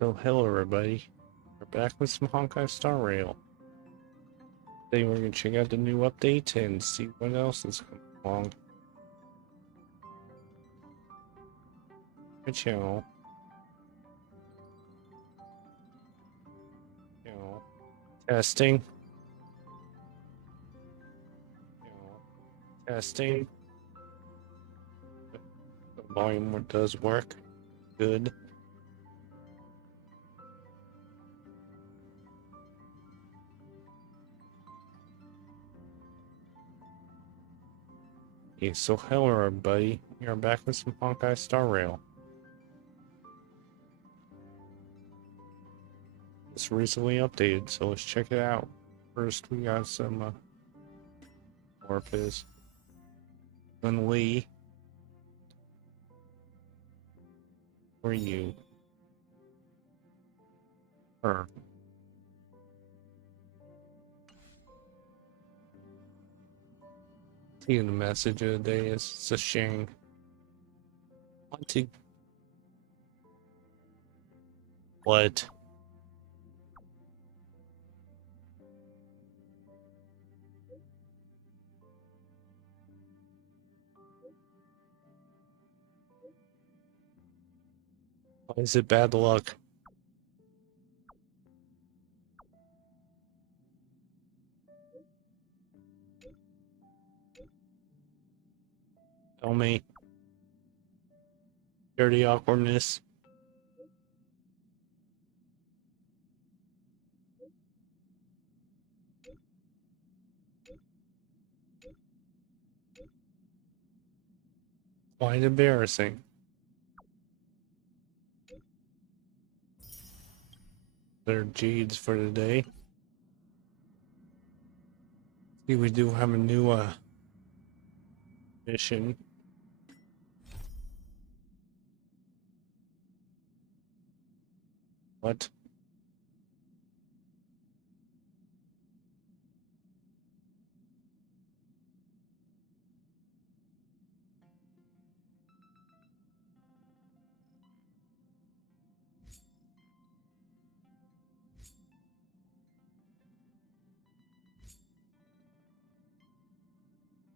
So hello everybody, we're back with some Honkai Star Rail. Today we're going to check out the new update and see what else is coming along. Good channel. Testing. Testing. The volume does work. Good. Okay, so hello everybody, we are back with some Honkai Star Rail. It's recently updated, so let's check it out. First we got some Orpheus. Then Lee. Who are you? Her. See, the message of the day is it's a shame. Want to. What? Why is it bad luck? Tell me. Dirty awkwardness. Quite embarrassing. They're Jades for today. See, we do have a new mission. What?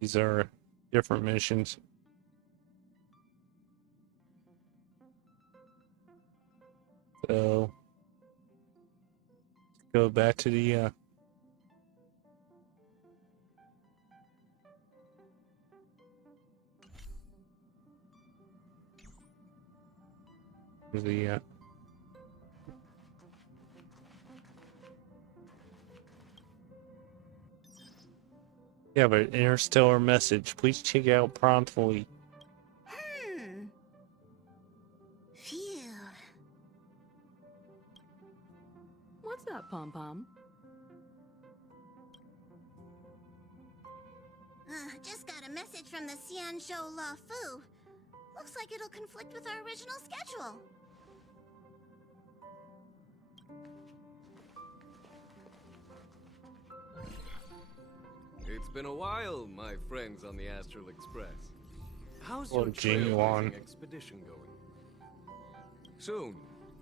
These are different missions. So go back to the yeah, but interstellar message. Please check it out promptly. Phew. What's up, Pom Pom? Just got a message from the Xianzhou La Fu. Looks like it'll conflict with our original schedule. It's been a while, my friends on the Astral Express. How's Well, your genuine. trailblazing expedition going? Soon,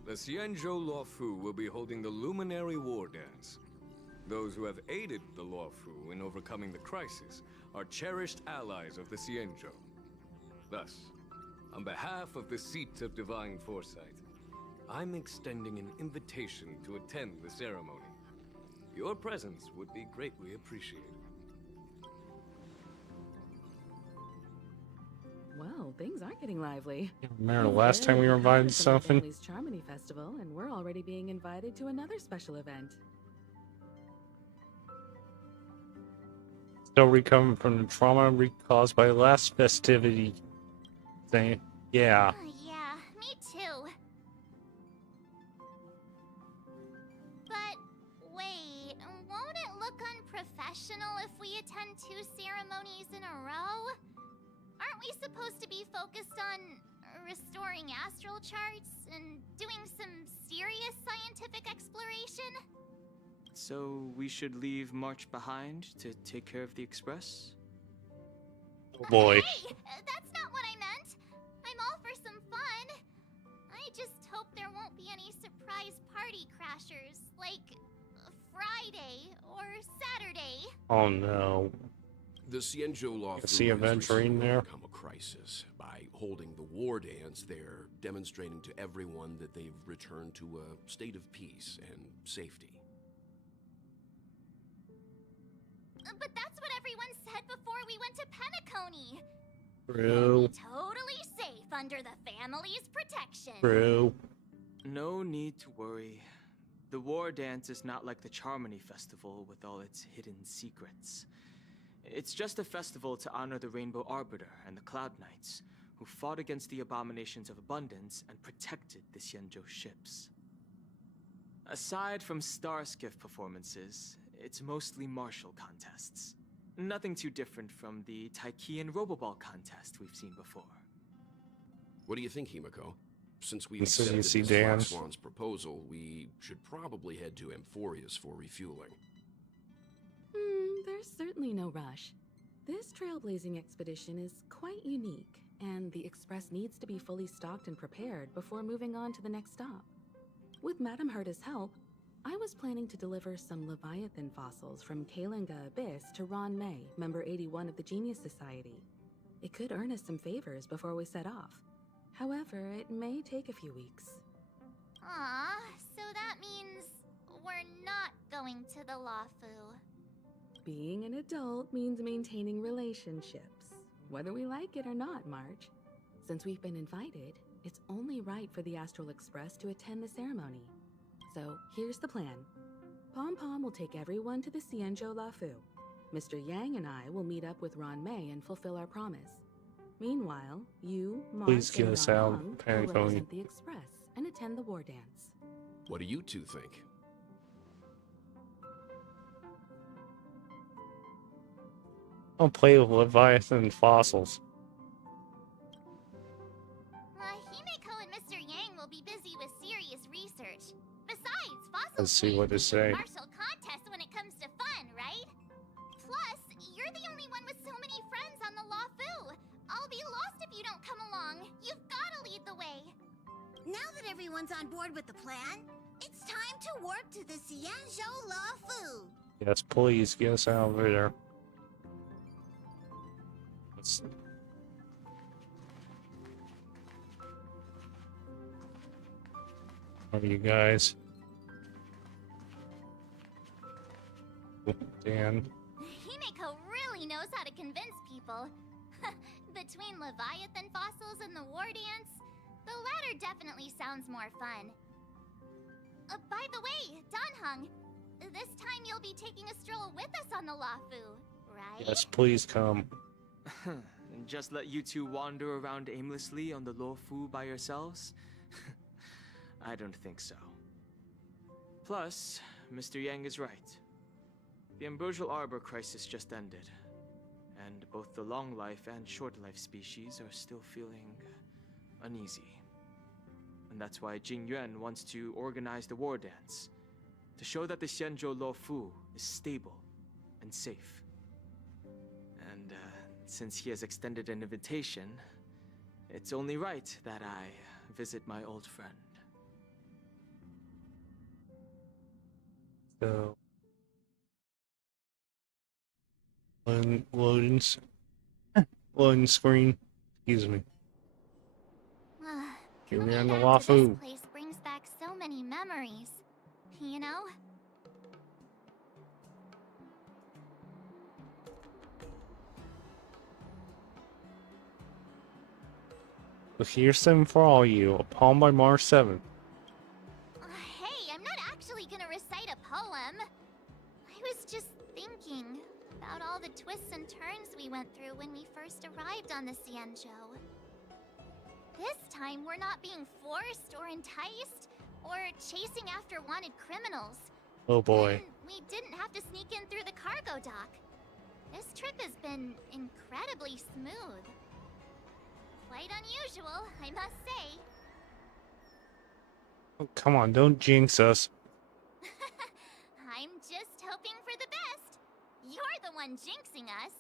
the Xianzhou La Fu will be holding the Luminary War Dance. Those who have aided the La Fu in overcoming the crisis are cherished allies of the Xianzhou. Thus, on behalf of the Seat of Divine Foresight, I'm extending an invitation to attend the ceremony. Your presence would be greatly appreciated. Well, things are getting lively. Remember the last time we were invited to something? Family's Charmony Festival, and we're already being invited to another special event. Still recovering from the trauma caused by the last festivity. Saying, yeah. Yeah, me too. But wait, won't it look unprofessional if we attend 2 ceremonies in a row? Aren't we supposed to be focused on restoring astral charts and doing some serious scientific exploration? So we should leave March behind to take care of the Express? Oh boy. Hey, that's not what I meant. I'm all for some fun. I just hope there won't be any surprises surprise party crashers, like Friday or Saturday. Oh no. The Xianzhou Law Is the Fu has Avenger in recently there? overcome a crisis. By holding the war dance, they're demonstrating to everyone that they've returned to a state of peace and safety. But that's what everyone said before we went to Penacony. True. Totally safe under the family's protection. True. No need to worry. The war dance is not like the Charmony Festival with all its hidden secrets. It's just a festival to honor the Rainbow Arbiter and the Cloud Knights, who fought against the abominations of abundance and protected the Xianzhou ships. Aside from star skiff performances, it's mostly martial contests. Nothing too different from the Taiki and Roboball contest we've seen before. What do you think, Himiko? Since we've This is accepted UC this Black Dan's. Swan's proposal, we should probably head to Amphorius for refueling. There's certainly no rush. This trailblazing expedition is quite unique, and the Express needs to be fully stocked and prepared before moving on to the next stop. With Madame Herta's help, I was planning to deliver some Leviathan fossils from Kalinga Abyss to Ron May, member 81 of the Genius Society. It could earn us some favors before we set off. However, it may take a few weeks. Aw, so that means we're not going to the Lafu. Being an adult means maintaining relationships, whether we like it or not, March. Since we've been invited, it's only right for the Astral Express to attend the ceremony. So here's the plan. Pom Pom will take everyone to the Xianzhou Lafu. Mr. Yang and I will meet up with Ron May and fulfill our promise. Meanwhile, you, March, Please get and us Ron out, Hung will Penacony. represent the Express and attend the war dance. What do you two think? I'll play with Leviathan fossils. Himeko and Mr. Yang will be busy with serious research. Besides, fossils Let's see what to say. martial contest when it comes to fun, right? Plus, you're the only one with so many friends on the Lafu. I'll be lost if you don't come along. You've got to lead the way. Now that everyone's on board with the plan, it's time to warp to the Xianzhou Lafu. Yes, please get us out of there. Let's... How are you guys? Dan. Himeko really knows how to convince people. Between Leviathan fossils and the war dance, the latter definitely sounds more fun. By the way, Danhung, this time you'll be taking a stroll with us on the Lafu, right? Yes, please come. And just let you two wander around aimlessly on the Luofu by yourselves? I don't think so. Plus, Mr. Yang is right. The Ambrosial Arbor crisis just ended, and both the long life and short life species are still feeling uneasy. And that's why Jing Yuan wants to organize the war dance, to show that the Xianzhou Luofu is stable and safe. And since he has extended an invitation, it's only right that I visit my old friend. So, loading screen. Excuse me. Here we are in the Coming back to Lafu. This place brings back so many memories, you know? Well, here's something for all you. A poem by March 7th. Hey, I'm not actually gonna recite a poem. I was just thinking about all the twists and turns we went through when we first arrived on the Xianzhou. This time, we're not being forced or enticed or chasing after wanted criminals. Oh boy. And we didn't have to sneak in through the cargo dock. This trip has been incredibly smooth. Quite unusual, I must say. Oh, come on, don't jinx us. I'm just hoping for the best. You're the one jinxing us.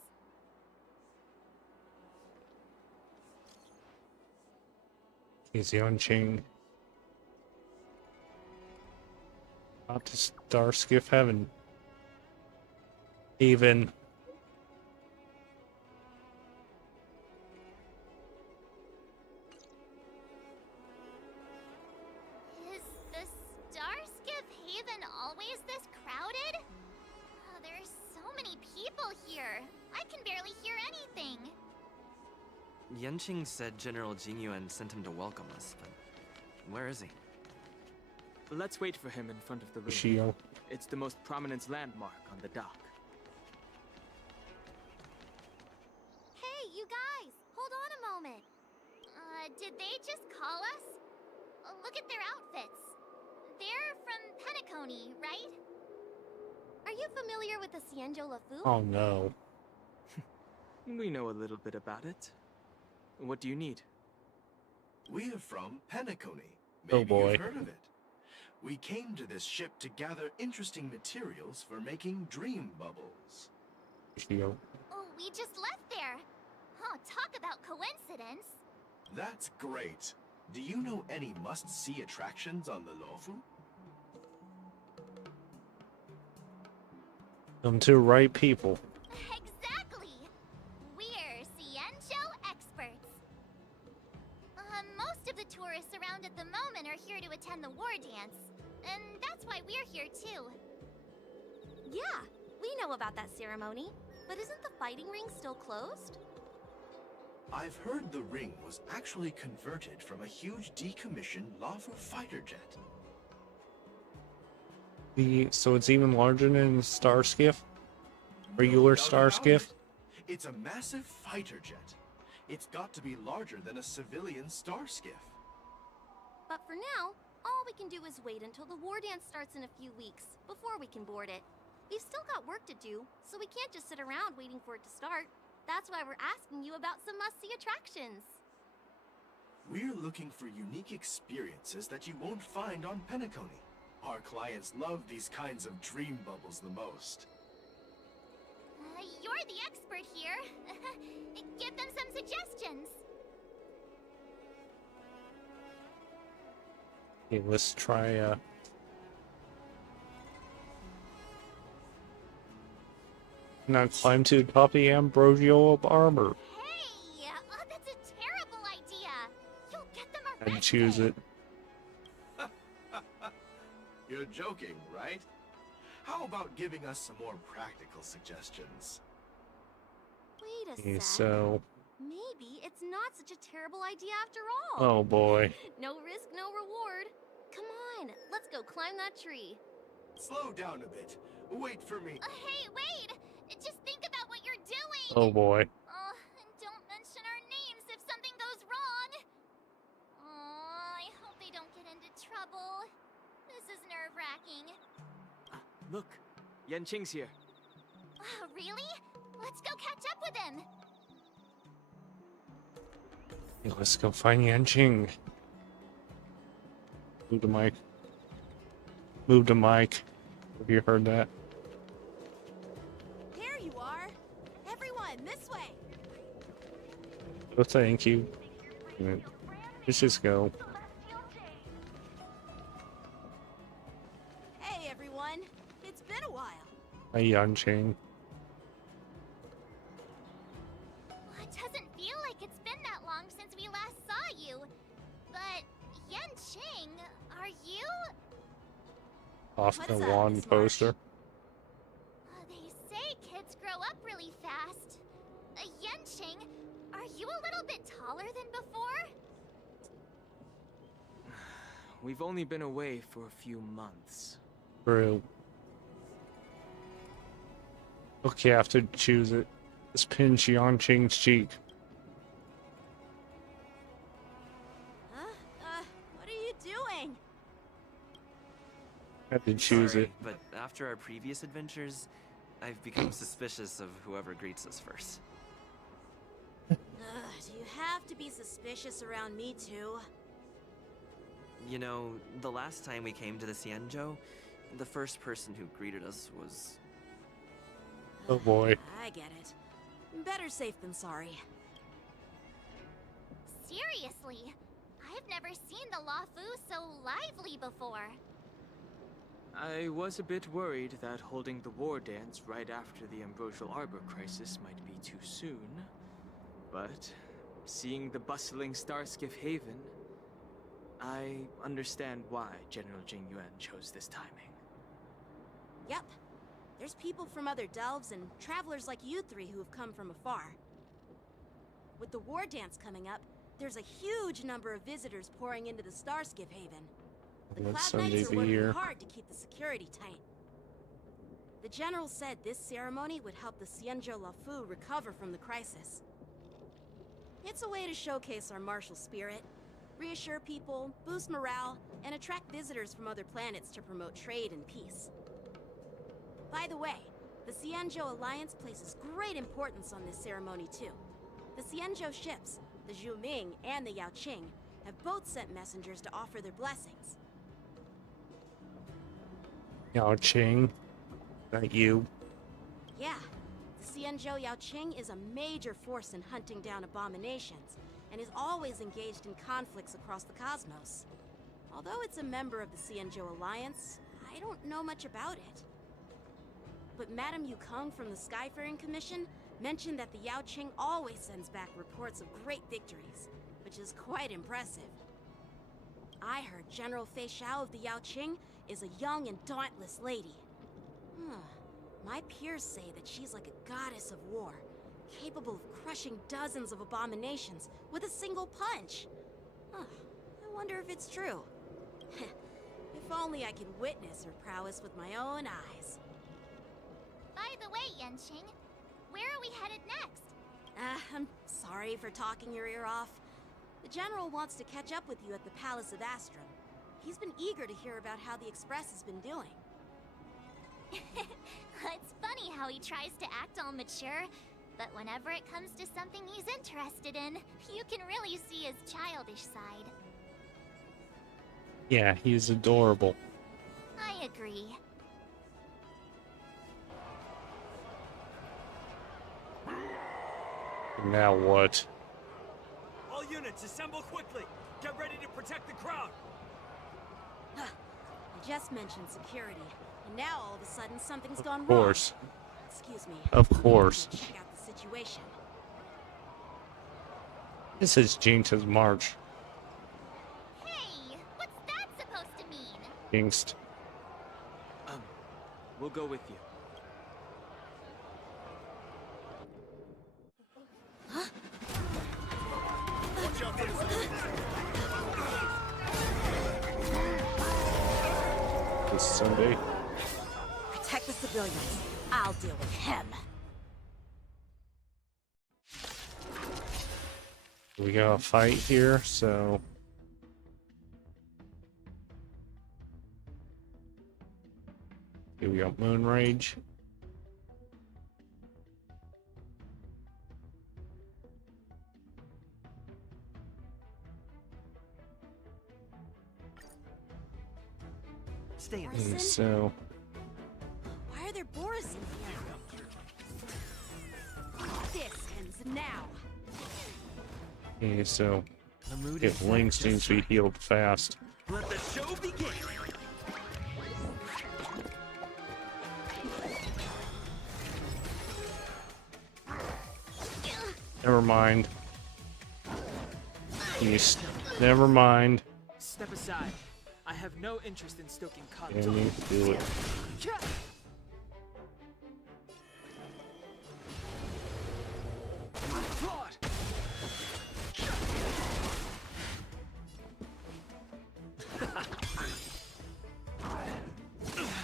Easy on Ching. Not the star skiff having even. Is the Starskiff Haven always this crowded? Oh, there's so many people here. I can barely hear anything. Yanqing said General Jinyuan sent him to welcome us, but where is he? Let's wait for him in front of the room. Shio. It's the most prominent landmark on the dock. Hey, you guys! Hold on a moment. Did they just call us? Look at their outfits. They're from Penacony, right? Are you familiar with the Xianzhou Lafu? Oh no. We know a little bit about it. What do you need? We're from Penacony. Oh, Maybe boy. you've heard of it. We came to this ship to gather interesting materials for making dream bubbles. Shio. Oh, we just left there. Oh, talk about coincidence. That's great. Do you know any must-see attractions on the Luofu? Come to the right people. Exactly. We're Xianzhou experts. Most of the tourists around at the moment are here to attend the war dance. And that's why we're here too. Yeah, we know about that ceremony. But isn't the fighting ring still closed? I've heard the ring was actually converted from a huge decommissioned Luofu fighter jet. So it's even larger than Star Skiff? No Regular doubt Star about Skiff? it. It's a massive fighter jet. It's got to be larger than a civilian star skiff. But for now, all we can do is wait until the war dance starts in a few weeks, before we can board it. We've still got work to do, so we can't just sit around waiting for it to start. That's why we're asking you about some must-see attractions. We're looking for unique experiences that you won't find on Penacony. Our clients love these kinds of dream bubbles the most. You're the expert here. Give them some suggestions. Okay, let's try now climb to the top of the Ambrosial armor. Hey! That's a terrible idea. You'll get them arrested. I'd choose it. You're joking, right? How about giving us some more practical suggestions? Wait a Okay, sec. so Maybe it's not such a terrible idea after all. oh boy. No risk, no reward. Come on, let's go climb that tree. Slow down a bit. Wait for me. Hey, wait! Just think about what you're doing! Oh boy. And don't mention our names if something goes wrong! I hope they don't get into trouble. This is nerve-wracking. Look, Yanqing's here. Really? Let's go catch up with him! Okay, let's go find Yanqing. Move the mic. Move the mic. Have you heard that? There you are. Everyone, this way. Oh, thank you. Let's just go. Hey, everyone. It's been a while. Hi, Yanqing. It doesn't feel like it's been that long since we last saw you. But, Yanqing, are you? Off What's the up, wand Miss Marsh? poster. They say kids grow up really fast. Yanqing, are you a little bit taller than before? We've only been away for a few months. True. Okay, I have to choose it. Let's pinch Yanqing's cheek. Huh? What are you doing? I have to choose Sorry, it. but after our previous adventures, I've become suspicious of whoever greets us first. Do you have to be suspicious around me too? You know, the last time we came to the Xianzhou, the first person who greeted us was... Oh boy. I get it. Better safe than sorry. Seriously, I've never seen the Luofu so lively before. I was a bit worried that holding the war dance right after the Ambrosial Arbor crisis might be too soon. But seeing the bustling Starskiff Haven, I understand why General Jing Yuan chose this timing. Yep. There's people from other delves and travelers like you three who have come from afar. With the war dance coming up, there's a huge number of visitors pouring into the Starskiff Haven. The Let's Cloud Knights are be working here. hard to keep the security tight. The General said this ceremony would help the Xianzhou Luofu recover from the crisis. It's a way to showcase our martial spirit, reassure people, boost morale, and attract visitors from other planets to promote trade and peace. By the way, the Xianzhou Alliance places great importance on this ceremony too. The Xianzhou ships, the Zhu Ming and the Yao Qing, have both sent messengers to offer their blessings. Yao Qing. Not you. Yeah, the Xianzhou Yao Qing is a major force in hunting down abominations, and is always engaged in conflicts across the cosmos. Although it's a member of the Xianzhou Alliance, I don't know much about it. But Madame Yukong from the Skyfaring Commission mentioned that the Yao Qing always sends back reports of great victories, which is quite impressive. I heard General Fei Xiao of the Yao Qing is a young and dauntless lady. My peers say that she's like a goddess of war, capable of crushing dozens of abominations with a single punch. I wonder if it's true. If only I could witness her prowess with my own eyes. By the way, Yanqing, where are we headed next? I'm sorry for talking your ear off. The General wants to catch up with you at the Palace of Astrum. He's been eager to hear about how the Express has been doing. It's funny how he tries to act all mature, but whenever it comes to something he's interested in, you can really see his childish side. Yeah, he's adorable. I agree. Now what? All units, assemble quickly! Get ready to protect the crowd! I just mentioned security, and now all of a sudden something's gone Of wrong. course. Excuse me. Of course. Check out the situation. This is Jinx's March. Hey, what's that supposed to mean? Jinxed. We'll go with you. This Sunday. Protect the civilians. I'll deal with him. We got a fight here, so here we got Moon Rage. Stay in. And so Why are there Boris in here? This ends now. okay, so The mood if is Ling set. seems to be healed fast. Let the show begin! Never mind. He's never mind. Step aside. I have no interest in stoking And conflict. you do it.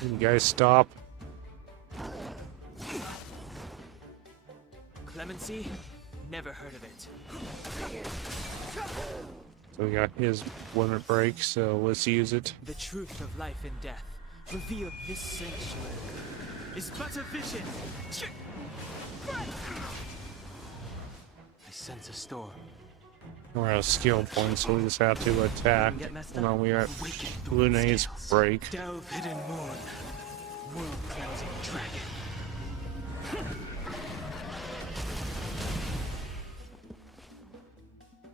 You guys stop. Clemency? Never heard of it. So we got his limit break, so let's use it. The truth of life and death, revealed this sanctuary, is but a vision. I sense a storm. We're out of skill points, so we just have to attack. And then we're at Luna's break. Delve hidden moon. World cleansing dragon.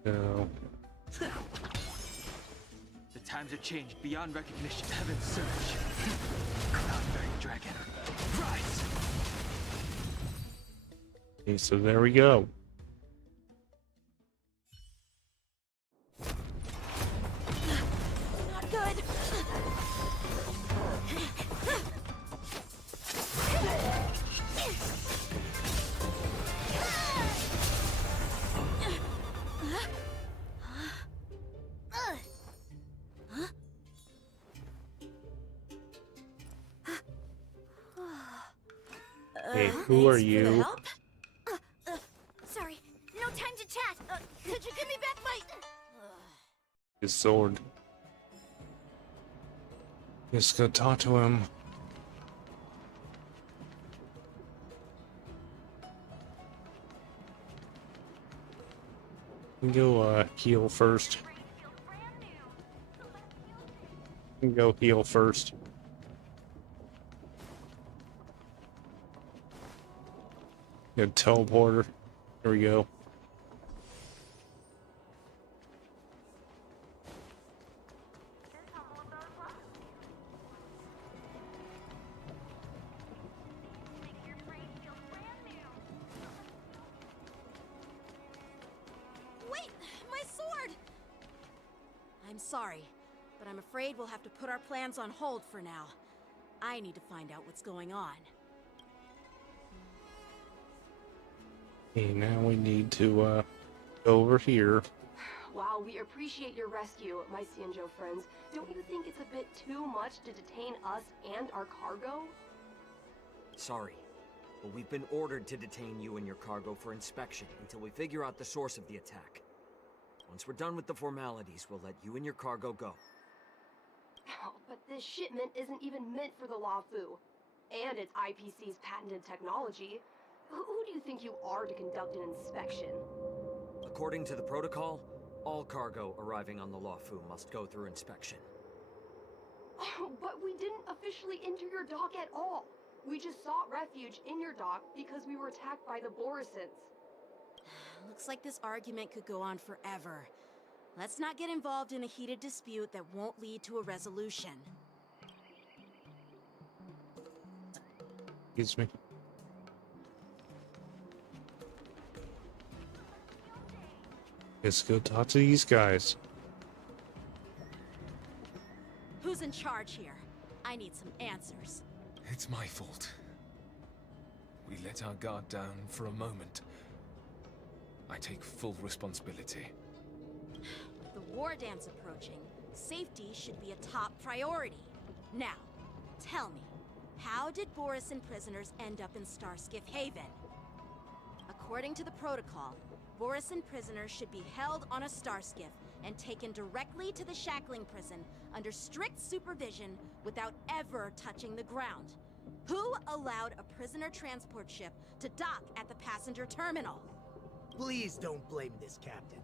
So The Times have changed beyond recognition. Heaven surge. Cloud-bearing dragon. Rise! Okay, so there we go. Not good. Hey, who are Thanks for the you? help. Sorry, no time to chat. Could you give me back my... His sword. Just go talk to him. Go heal first. Go heal first. Good teleporter. Here we go. Wait, my sword! I'm sorry, but I'm afraid we'll have to put our plans on hold for now. I need to find out what's going on. Okay, now we need to go over here. While we appreciate your rescue, my Xianzhou friends, don't you think it's a bit too much to detain us and our cargo? Sorry, but we've been ordered to detain you and your cargo for inspection until we figure out the source of the attack. Once we're done with the formalities, we'll let you and your cargo go. Oh, but this shipment isn't even meant for the Luofu, and it's IPC's patented technology. Who do you think you are to conduct an inspection? According to the protocol, all cargo arriving on the Luofu must go through inspection. Oh, but we didn't officially enter your dock at all. We just sought refuge in your dock because we were attacked by the Borisons. Looks like this argument could go on forever. Let's not get involved in a heated dispute that won't lead to a resolution. Excuse me. Let's go talk to these guys. Who's in charge here? I need some answers. It's my fault. We let our guard down for a moment. I take full responsibility. With the war dance approaching, safety should be a top priority. Now, tell me, how did Borisin prisoners end up in Starskiff Haven? According to the protocol, Borisin prisoners should be held on a starskiff and taken directly to the shackling prison under strict supervision without ever touching the ground. Who allowed a prisoner transport ship to dock at the passenger terminal? Please don't blame this, Captain.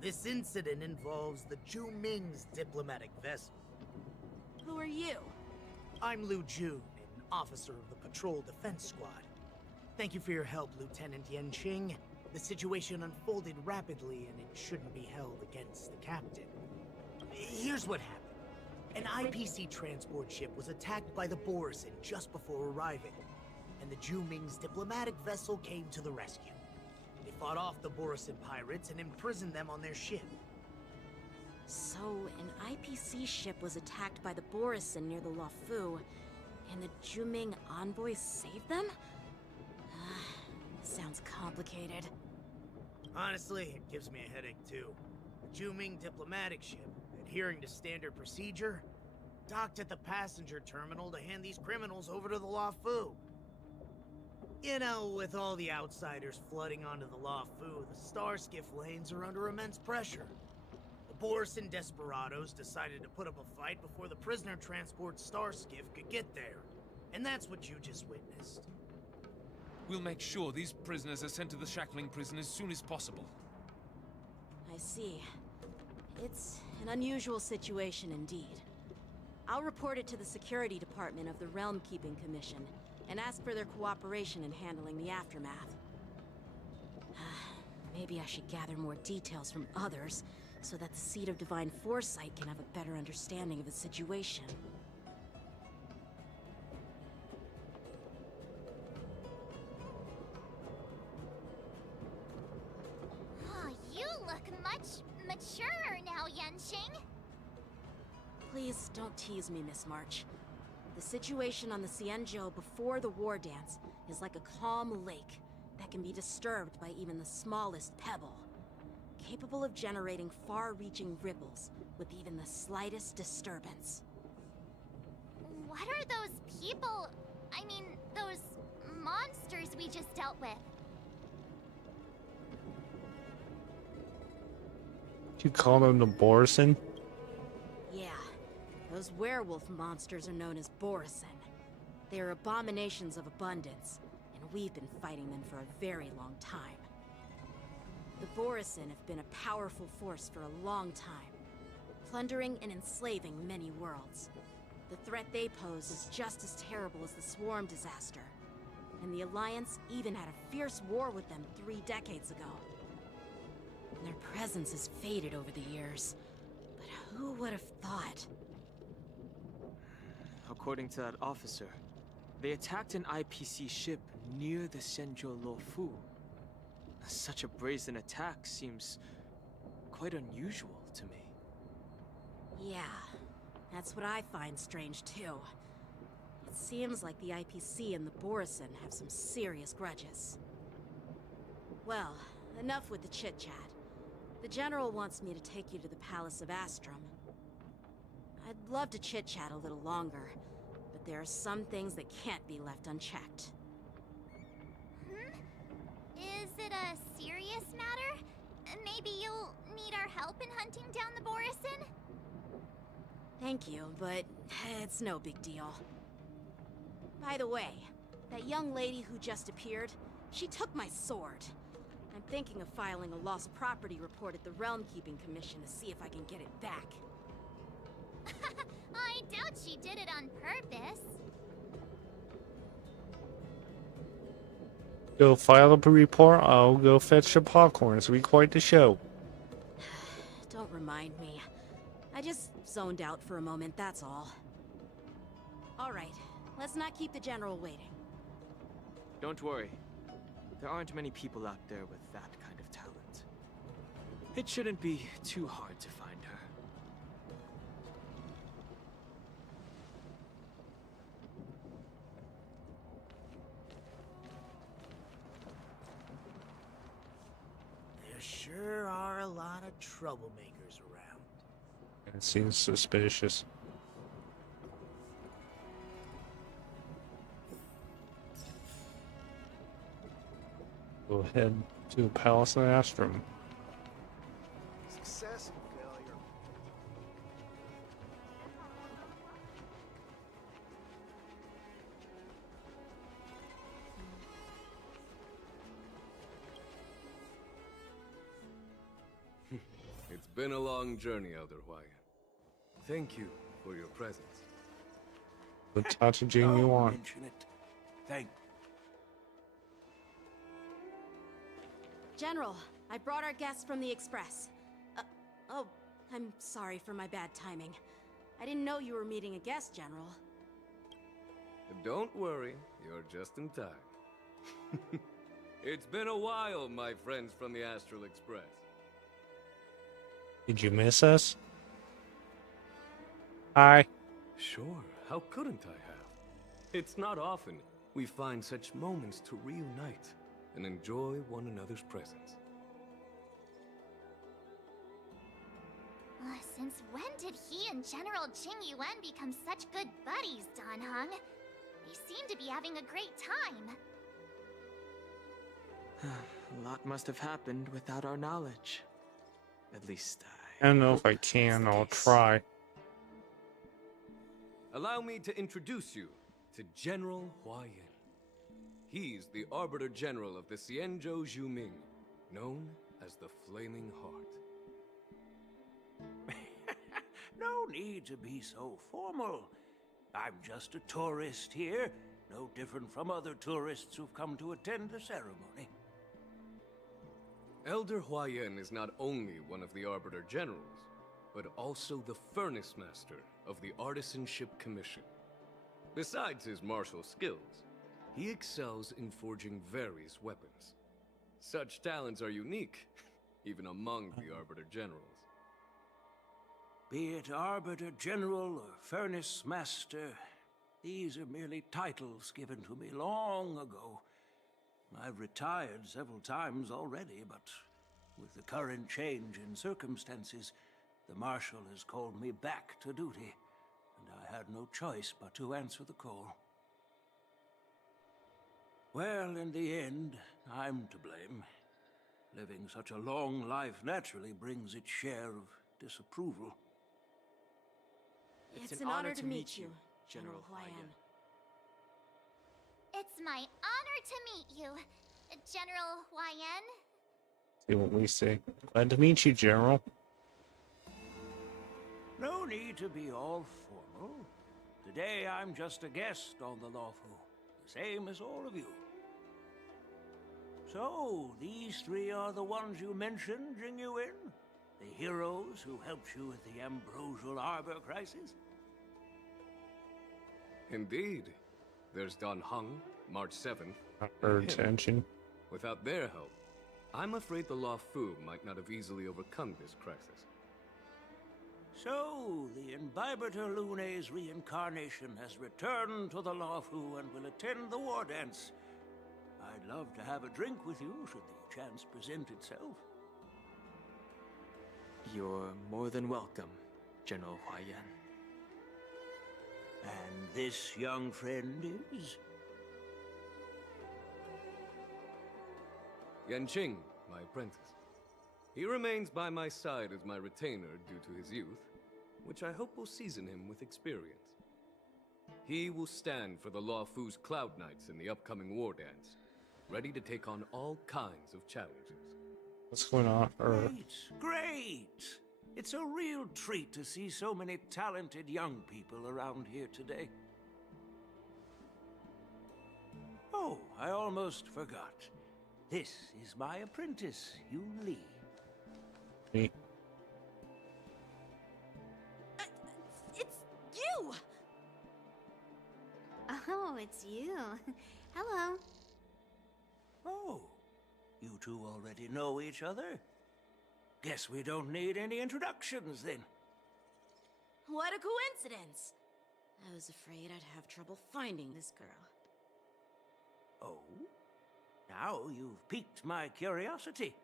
This incident involves the Zhu Ming's diplomatic vessel. Who are you? I'm Lu Jun, an officer of the Patrol Defense Squad. Thank you for your help, Lieutenant Yanqing. The situation unfolded rapidly, and it shouldn't be held against the captain. Here's what happened. An IPC transport ship was attacked by the Borisin just before arriving, and the Zhu Ming's diplomatic vessel came to the rescue. They fought off the Borisin pirates and imprisoned them on their ship. So, an IPC ship was attacked by the Borisin near the Luofu, and the Zhu Ming envoys saved them? Sounds complicated. Honestly, it gives me a headache too. The Zhu Ming diplomatic ship, adhering to standard procedure, docked at the passenger terminal to hand these criminals over to the Luofu. You know, with all the outsiders flooding onto the Luofu, the Starskiff lanes are under immense pressure. The Borisin desperados decided to put up a fight before the prisoner transport Starskiff could get there. And that's what you just witnessed. We'll make sure these prisoners are sent to the shackling prison as soon as possible. I see. It's an unusual situation indeed. I'll report it to the security department of the Realm Keeping Commission and ask for their cooperation in handling the aftermath. Maybe I should gather more details from others so that the Seed of Divine Foresight can have a better understanding of the situation. Oh, you look much maturer now, Yenching. Please don't tease me, Miss March. The situation on the Xianzhou before the war dance is like a calm lake that can be disturbed by even the smallest pebble, capable of generating far-reaching ripples with even the slightest disturbance. What are those people? I mean, those monsters we just dealt with? You call them the Borison? Yeah, those werewolf monsters are known as Borison. They are abominations of abundance, and we've been fighting them for a very long time. The Borison have been a powerful force for a long time, plundering and enslaving many worlds. The threat they pose is just as terrible as the Swarm disaster, and the Alliance even had a fierce war with them 3 decades ago. Their presence has faded over the years, but who would have thought? According to that officer, they attacked an IPC ship near the Xianzhou Luofu. Such a brazen attack seems quite unusual to me. Yeah, that's what I find strange too. It seems like the IPC and the Borison have some serious grudges. Well, enough with the chit-chat. The General wants me to take you to the Palace of Astrum. I'd love to chit-chat a little longer, but there are some things that can't be left unchecked. Is it a serious matter? Maybe you'll need our help in hunting down the Borison? Thank you, but it's no big deal. By the way, that young lady who just appeared, she took my sword. I'm thinking of filing a lost property report at the Realm Keeping Commission to see if I can get it back. I doubt she did it on purpose. Go file up a report, I'll go fetch the popcorn. It's be quite the show. Don't remind me. I just zoned out for a moment, that's all. Alright, let's not keep the General waiting. Don't worry. There aren't many people out there with that kind of talent. It shouldn't be too hard to find her. There sure are a lot of troublemakers around. It seems suspicious. We'll head to the Palace of Astrum. Success and failure. It's been a long journey, Elder Hwaiyan. Thank you for your presence. What touch of Jane you want? Mention it. Thank. General, I brought our guests from the Express. Oh, I'm sorry for my bad timing. I didn't know you were meeting a guest, General. Don't worry, you're just in time. It's been a while, my friends from the Astral Express. Did you miss us? Hi. Sure, how couldn't I have? It's not often we find such moments to reunite and enjoy one another's presence. Since when did he and General Jing Yuan become such good buddies, Dan Heng? They seem to be having a great time. A lot must have happened without our knowledge. At least I don't know if I can, I'll try. Allow me to introduce you to General Hwaiyan. He's the Arbiter General of the Xianzhou Zhuming, known as the Flaming Heart. No need to be so formal. I'm just a tourist here, no different from other tourists who've come to attend the ceremony. Elder Huayan is not only one of the Arbiter Generals, but also the Furnace Master of the Artisanship Commission. Besides his martial skills, he excels in forging various weapons. Such talents are unique, even among the Arbiter Generals. Be it Arbiter General or Furnace Master, these are merely titles given to me long ago. I've retired several times already, but with the current change in circumstances, the Marshal has called me back to duty, and I had no choice but to answer the call. Well, in the end, I'm to blame. Living such a long life naturally brings its share of disapproval. It's an honor to meet you, General Huayan. It's my honor to meet you, General Huayan. See what we say. Glad to meet you, General. No need to be all formal. Today I'm just a guest on the Lawfu, the same as all of you. So, these three are the ones you mentioned, Jingyuin? The heroes who helped you with the Ambrosial Arbor crisis? Indeed. There's Don Hung, March 7th. Her attention. Without their help, I'm afraid the Lawfu might not have easily overcome this crisis. So, the Imbibitor Lune's reincarnation has returned to the Lawfu and will attend the war dance. I'd love to have a drink with you should the chance present itself. You're more than welcome, General Huayan. And this young friend is? Yanqing, my apprentice. He remains by my side as my retainer due to his youth, which I hope will season him with experience. He will stand for the Lawfu's Cloud Knights in the upcoming war dance, ready to take on all kinds of challenges. What's going on? Great! It's a real treat to see so many talented young people around here today. Oh, I almost forgot. This is my apprentice, Yun Li. Me. It's you! Oh, it's you. Hello. Oh, you two already know each other? Guess we don't need any introductions then. What a coincidence! I was afraid I'd have trouble finding this girl. Oh? Now you've piqued my curiosity.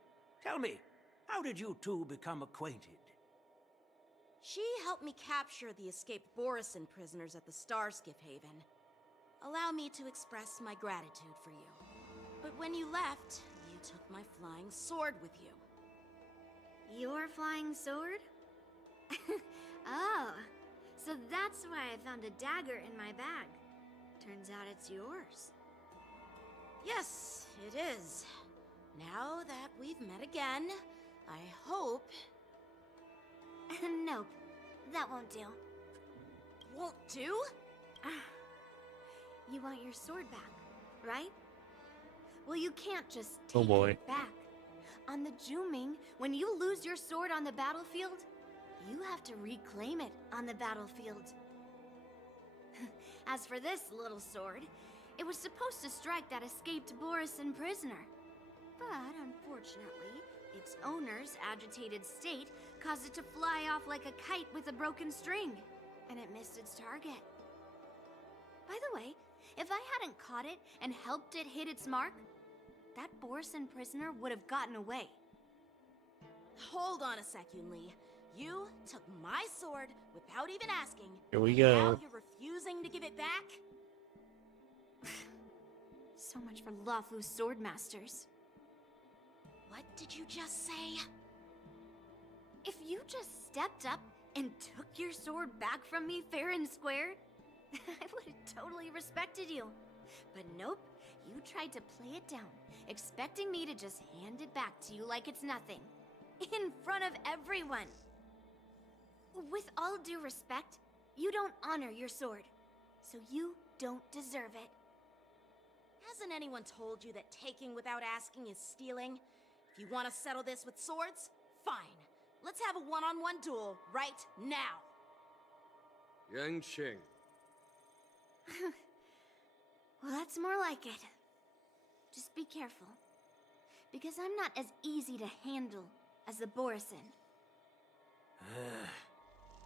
Tell me, how did you two become acquainted? She helped me capture the escaped Borisin prisoners at the Starskiff Haven. Allow me to express my gratitude for you. But when you left, you took my flying sword with you. Your flying sword? Oh, so that's why I found a dagger in my bag. Turns out it's yours. Yes, it is. Now that we've met again, I hope... Nope, that won't do. Won't do? You want your sword back, right? Well, you can't just Oh take boy. it back. On the Juming, when you lose your sword on the battlefield, you have to reclaim it on the battlefield. As for this little sword, it was supposed to strike that escaped Borisin prisoner. But unfortunately, its owner's agitated state caused it to fly off like a kite with a broken string, and it missed its target. By the way, if I hadn't caught it and helped it hit its mark, that Borisin prisoner would have gotten away. Hold on a sec, Yun Li. You took my sword without even asking. Here we and go. Now you're refusing to give it back? So much for Lawfu sword masters. What did you just say? If you just stepped up and took your sword back from me fair and square, I would have totally respected you. But nope, you tried to play it down, expecting me to just hand it back to you like it's nothing. In front of everyone. With all due respect, you don't honor your sword, so you don't deserve it. Hasn't anyone told you that taking without asking is stealing? If If you want to settle this with swords, fine. Let's have a one-on-one duel right now. Yang Qing. Well, that's more like it. Just be careful. Because I'm not as easy to handle as the Borison.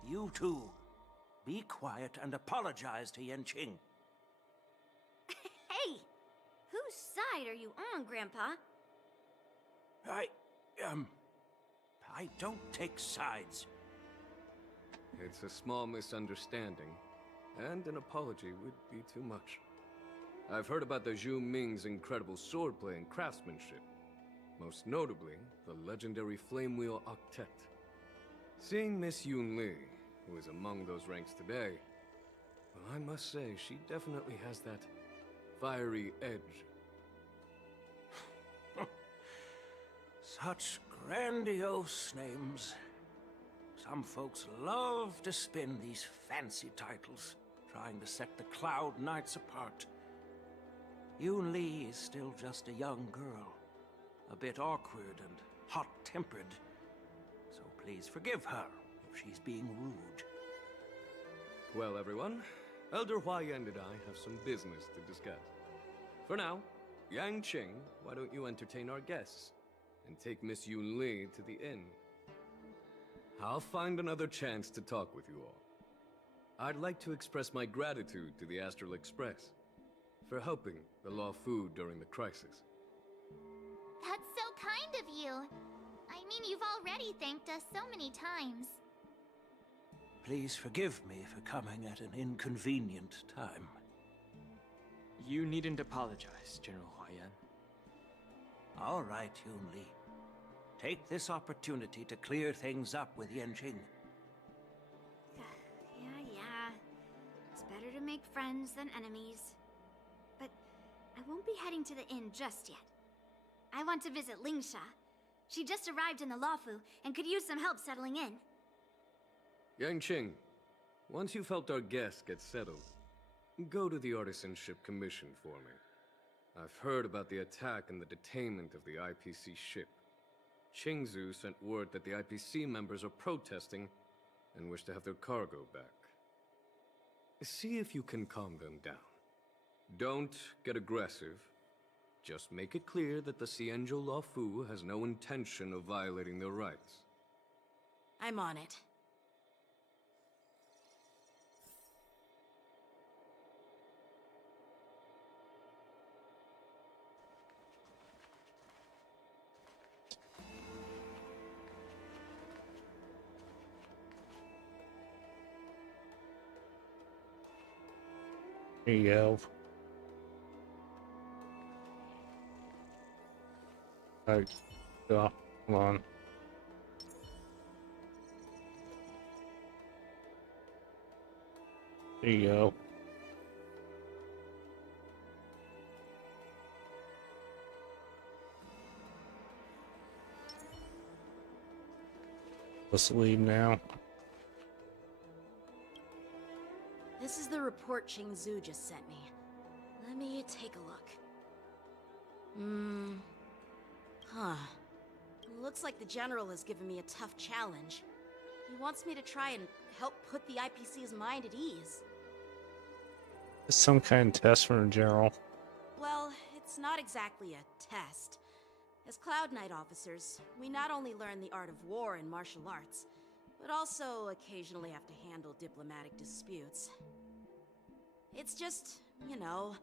You two, be quiet and apologize to Yan Qing. Hey! Whose side are you on, Grandpa? I don't take sides. It's a small misunderstanding, and an apology would be too much. I've heard about the Zhu Ming's incredible swordplay and craftsmanship. Most notably, the legendary Flame Wheel Octet. Seeing Miss Yun Li, who is among those ranks today, well, I must say, she definitely has that fiery edge. Such grandiose names. Some folks love to spin these fancy titles, trying to set the Cloud Knights apart. Yun Li is still just a young girl, a bit awkward and hot-tempered. So please forgive her if she's being rude. Well, everyone, Elder Huayan and I have some business to discuss. For now, Yang Qing, why don't you entertain our guests and take Miss Yun Li to the inn? I'll find another chance to talk with you all. I'd like to express my gratitude to the Astral Express for helping the Law Fu during the crisis. That's so kind of you. I mean, you've already thanked us so many times. Please forgive me for coming at an inconvenient time. You needn't apologize, General Huayan. All right, Yun Li. Take this opportunity to clear things up with Yan Qing. Yeah. It's better to make friends than enemies. But I won't be heading to the inn just yet. I want to visit Lingsha. She just arrived in the Luofu and could use some help settling in. Yang Qing, once you've helped our guests get settled, go to the Artisanship Commission for me. I've heard about the attack and the detainment of the IPC ship. Qingzu sent word that the IPC members are protesting and wish to have their cargo back. See if you can calm them down. Don't get aggressive. Just make it clear that the Xianzhou Law Fu has no intention of violating their rights. I'm on it. There you go. Alright, come on. There you go. Let's leave now. This is the report Qingzu just sent me. Let me take a look. Looks like the General has given me a tough challenge. He wants me to try and help put the IPC's mind at ease. It's some kind of test for a general. Well, it's not exactly a test. As Cloud Knight officers, we not only learn the art of war and martial arts, but also occasionally have to handle diplomatic disputes. It's just, you know,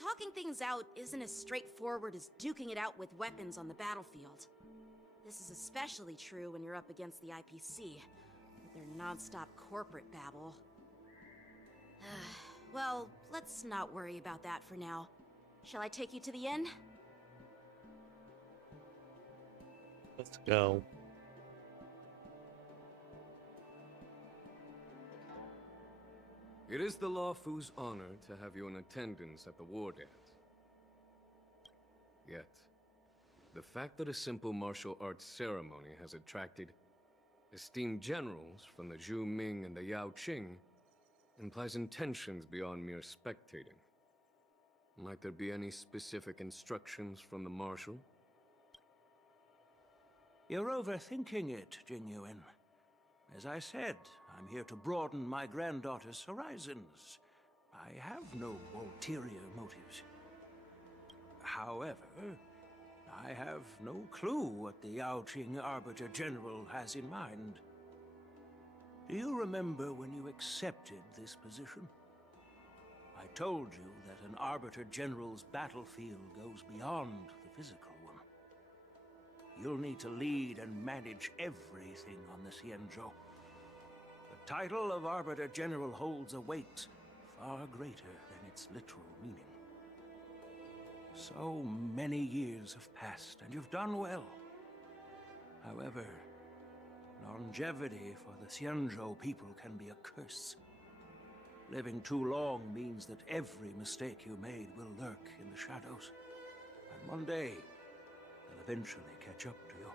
talking things out isn't as straightforward as duking it out with weapons on the battlefield. This is especially true when you're up against the IPC, with their non-stop corporate babble. Well, let's not worry about that for now. Shall I take you to the inn? Let's go. It is the Law Fu's honor to have you in attendance at the war dance. Yet, the fact that a simple martial arts ceremony has attracted esteemed generals from the Zhu Ming and the Yao Qing implies intentions beyond mere spectating. Might there be any specific instructions from the Marshal? You're overthinking it, Jingyuan. As I said, I'm here to broaden my granddaughter's horizons. I have no ulterior motives. However, I have no clue what the Yaoqing Arbiter General has in mind. Do you remember when you accepted this position? I told you that an Arbiter General's battlefield goes beyond the physical one. You'll need to lead and manage everything on the Xianzhou. The title of Arbiter General holds a weight far greater than its literal meaning. So many years have passed, and you've done well. However, longevity for the Xianzhou people can be a curse. Living too long means that every mistake you made will lurk in the shadows. And one day, they'll eventually catch up to you.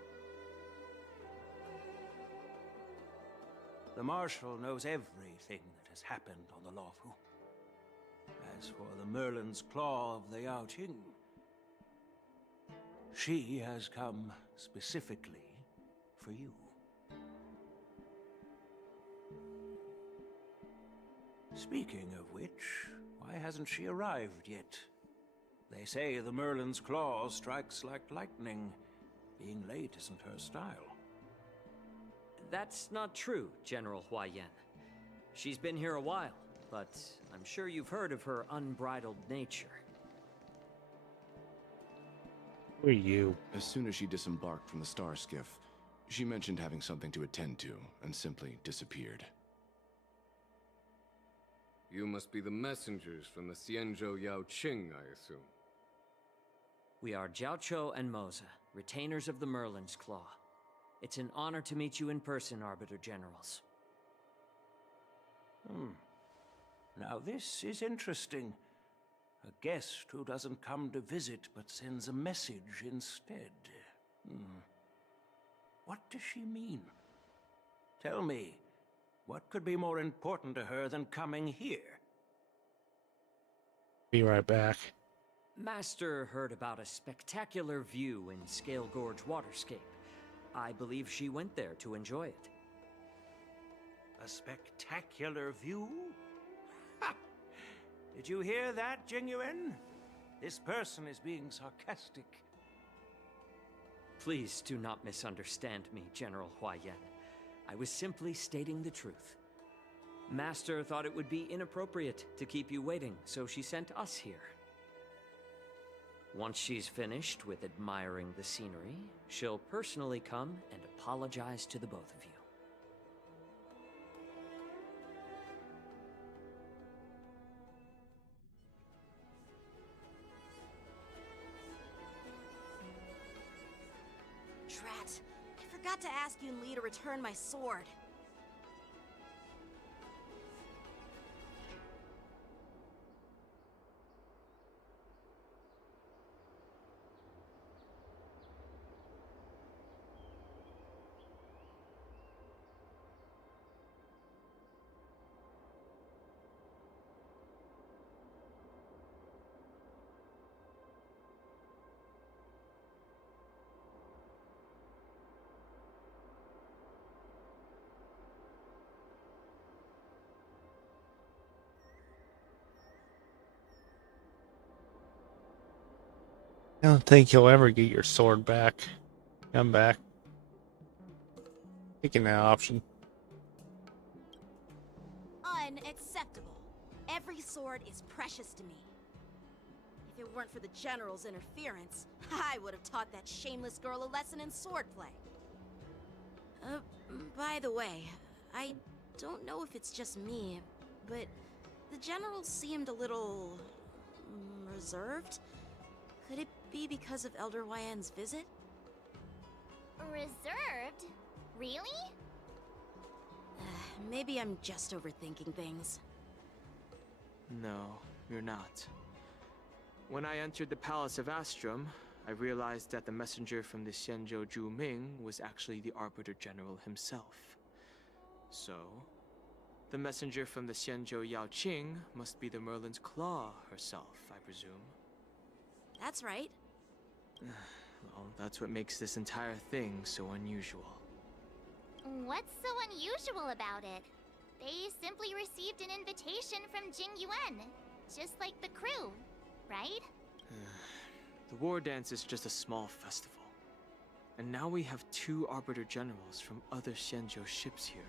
The Marshal knows everything that has happened on the Luofu. As for the Merlin's Claw of the Yaoqing, she has come specifically for you. Speaking of which, why hasn't she arrived yet? They say the Merlin's Claw strikes like lightning. Being late isn't her style. That's not true, General Huayan. She's been here a while, but I'm sure you've heard of her unbridled nature. Who are you? As soon as she disembarked from the star skiff, she mentioned having something to attend to, and simply disappeared. You must be the messengers from the Xianzhou Yaoqing, I assume. We are Jiaoqiu and Moza, retainers of the Merlin's Claw. It's an honor to meet you in person, Arbiter Generals. Now this is interesting. A guest who doesn't come to visit but sends a message instead. What does she mean? Tell me, what could be more important to her than coming here? Be right back. Master heard about a spectacular view in Scale Gorge Waterscape. I believe she went there to enjoy it. A spectacular view? Ha! Did you hear that, Jingyuan? This person is being sarcastic. Please do not misunderstand me, General Huayan. I was simply stating the truth. Master thought it would be inappropriate to keep you waiting, so she sent us here. Once she's finished with admiring the scenery, she'll personally come and apologize to the both of you. Drat, I forgot to ask Yun Li to return my sword. I don't think you'll ever get your sword back. Come back. Taking that option. Unacceptable. Every sword is precious to me. If it weren't for the General's interference, I would have taught that shameless girl a lesson in swordplay. By the way, I don't know if it's just me, but the General seemed a little reserved. Could it be because of Elder Huayan's visit? Reserved? Really? Maybe I'm just overthinking things. No, you're not. When I entered the Palace of Astrum, I realized that the messenger from the Xianzhou Zhuming was actually the Arbiter General himself. So, the messenger from the Xianzhou Yaoqing must be the Merlin's Claw herself, I presume. That's right. Well, that's what makes this entire thing so unusual. What's so unusual about it? They simply received an invitation from Jing Yuan, just like the crew, right? The war dance is just a small festival. And now we have 2 Arbiter Generals from other Xianzhou ships here.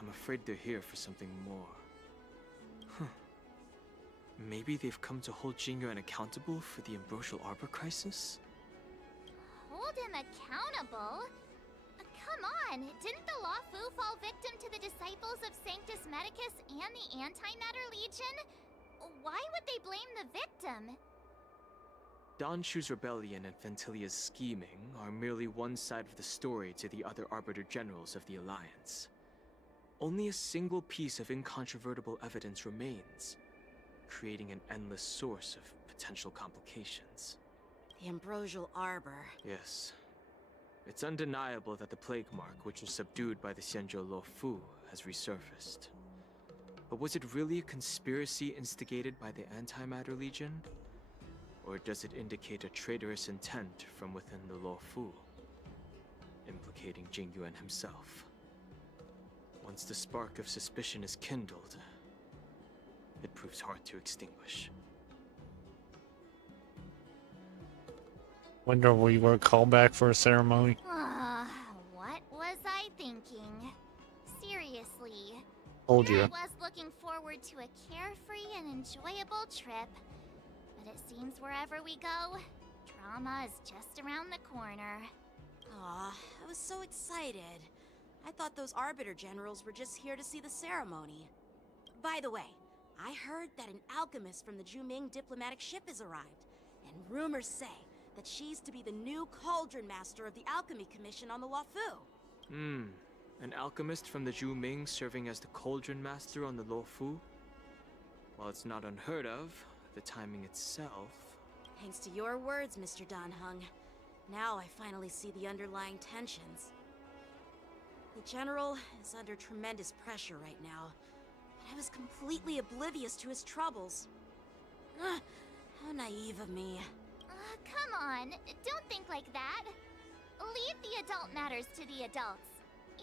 I'm afraid they're here for something more. Huh. Maybe they've come to hold Jingyuan accountable for the Ambrosial Arbor crisis? Hold him accountable? Come on, didn't the Luofu fall victim to the disciples of Sanctus Medicus and the Antimatter Legion? Why would they blame the victim? Don Shu's rebellion and Ventilia's scheming are merely one side of the story to the other Arbiter Generals of the Alliance. Only a single piece of incontrovertible evidence remains, creating an endless source of potential complications. The Ambrosial Arbor. Yes. It's undeniable that the plague mark, which was subdued by the Xianzhou Luofu, has resurfaced. But was it really a conspiracy instigated by the Antimatter Legion? Or does it indicate a traitorous intent from within the Luofu, implicating Jingyuan himself? Once the spark of suspicion is kindled, it proves hard to extinguish. Wonder if we were called back for a ceremony. What was I thinking? Seriously. Told Here you. I was looking forward to a carefree and enjoyable trip. But it seems wherever we go, drama is just around the corner. Aw, I was so excited. I thought those Arbiter Generals were just here to see the ceremony. By the way, I heard that an alchemist from the Juming diplomatic ship has arrived, and rumors say that she's to be the new Cauldron Master of the Alchemy Commission on the Luofu. An alchemist from the Juming serving as the Cauldron Master on the Luofu? While it's not unheard of, the timing itself... Thanks to your words, Mr. Danheng. Now I finally see the underlying tensions. The General is under tremendous pressure right now, but I was completely oblivious to his troubles. How naive of me. Come on, don't think like that. Leave the adult matters to the adults.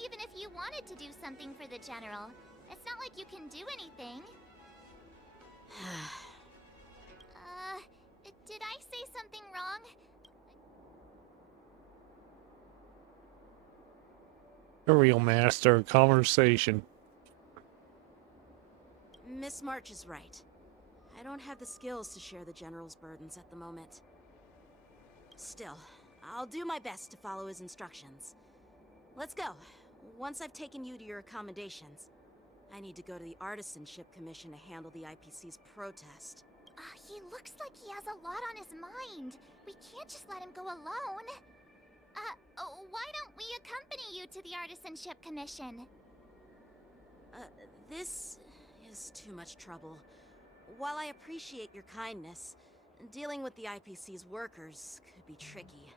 Even if you wanted to do something for the General, it's not like you can do anything. Did I say something wrong? A real master of conversation. Miss March is right. I don't have the skills to share the General's burdens at the moment. Still, I'll do my best to follow his instructions. Let's go. Once I've taken you to your accommodations, I need to go to the Artisanship Commission to handle the IPC's protest. He looks like he has a lot on his mind. We can't just let him go alone. Why don't we accompany you to the Artisanship Commission? This is too much trouble. While I appreciate your kindness, dealing with the IPC's workers could be tricky.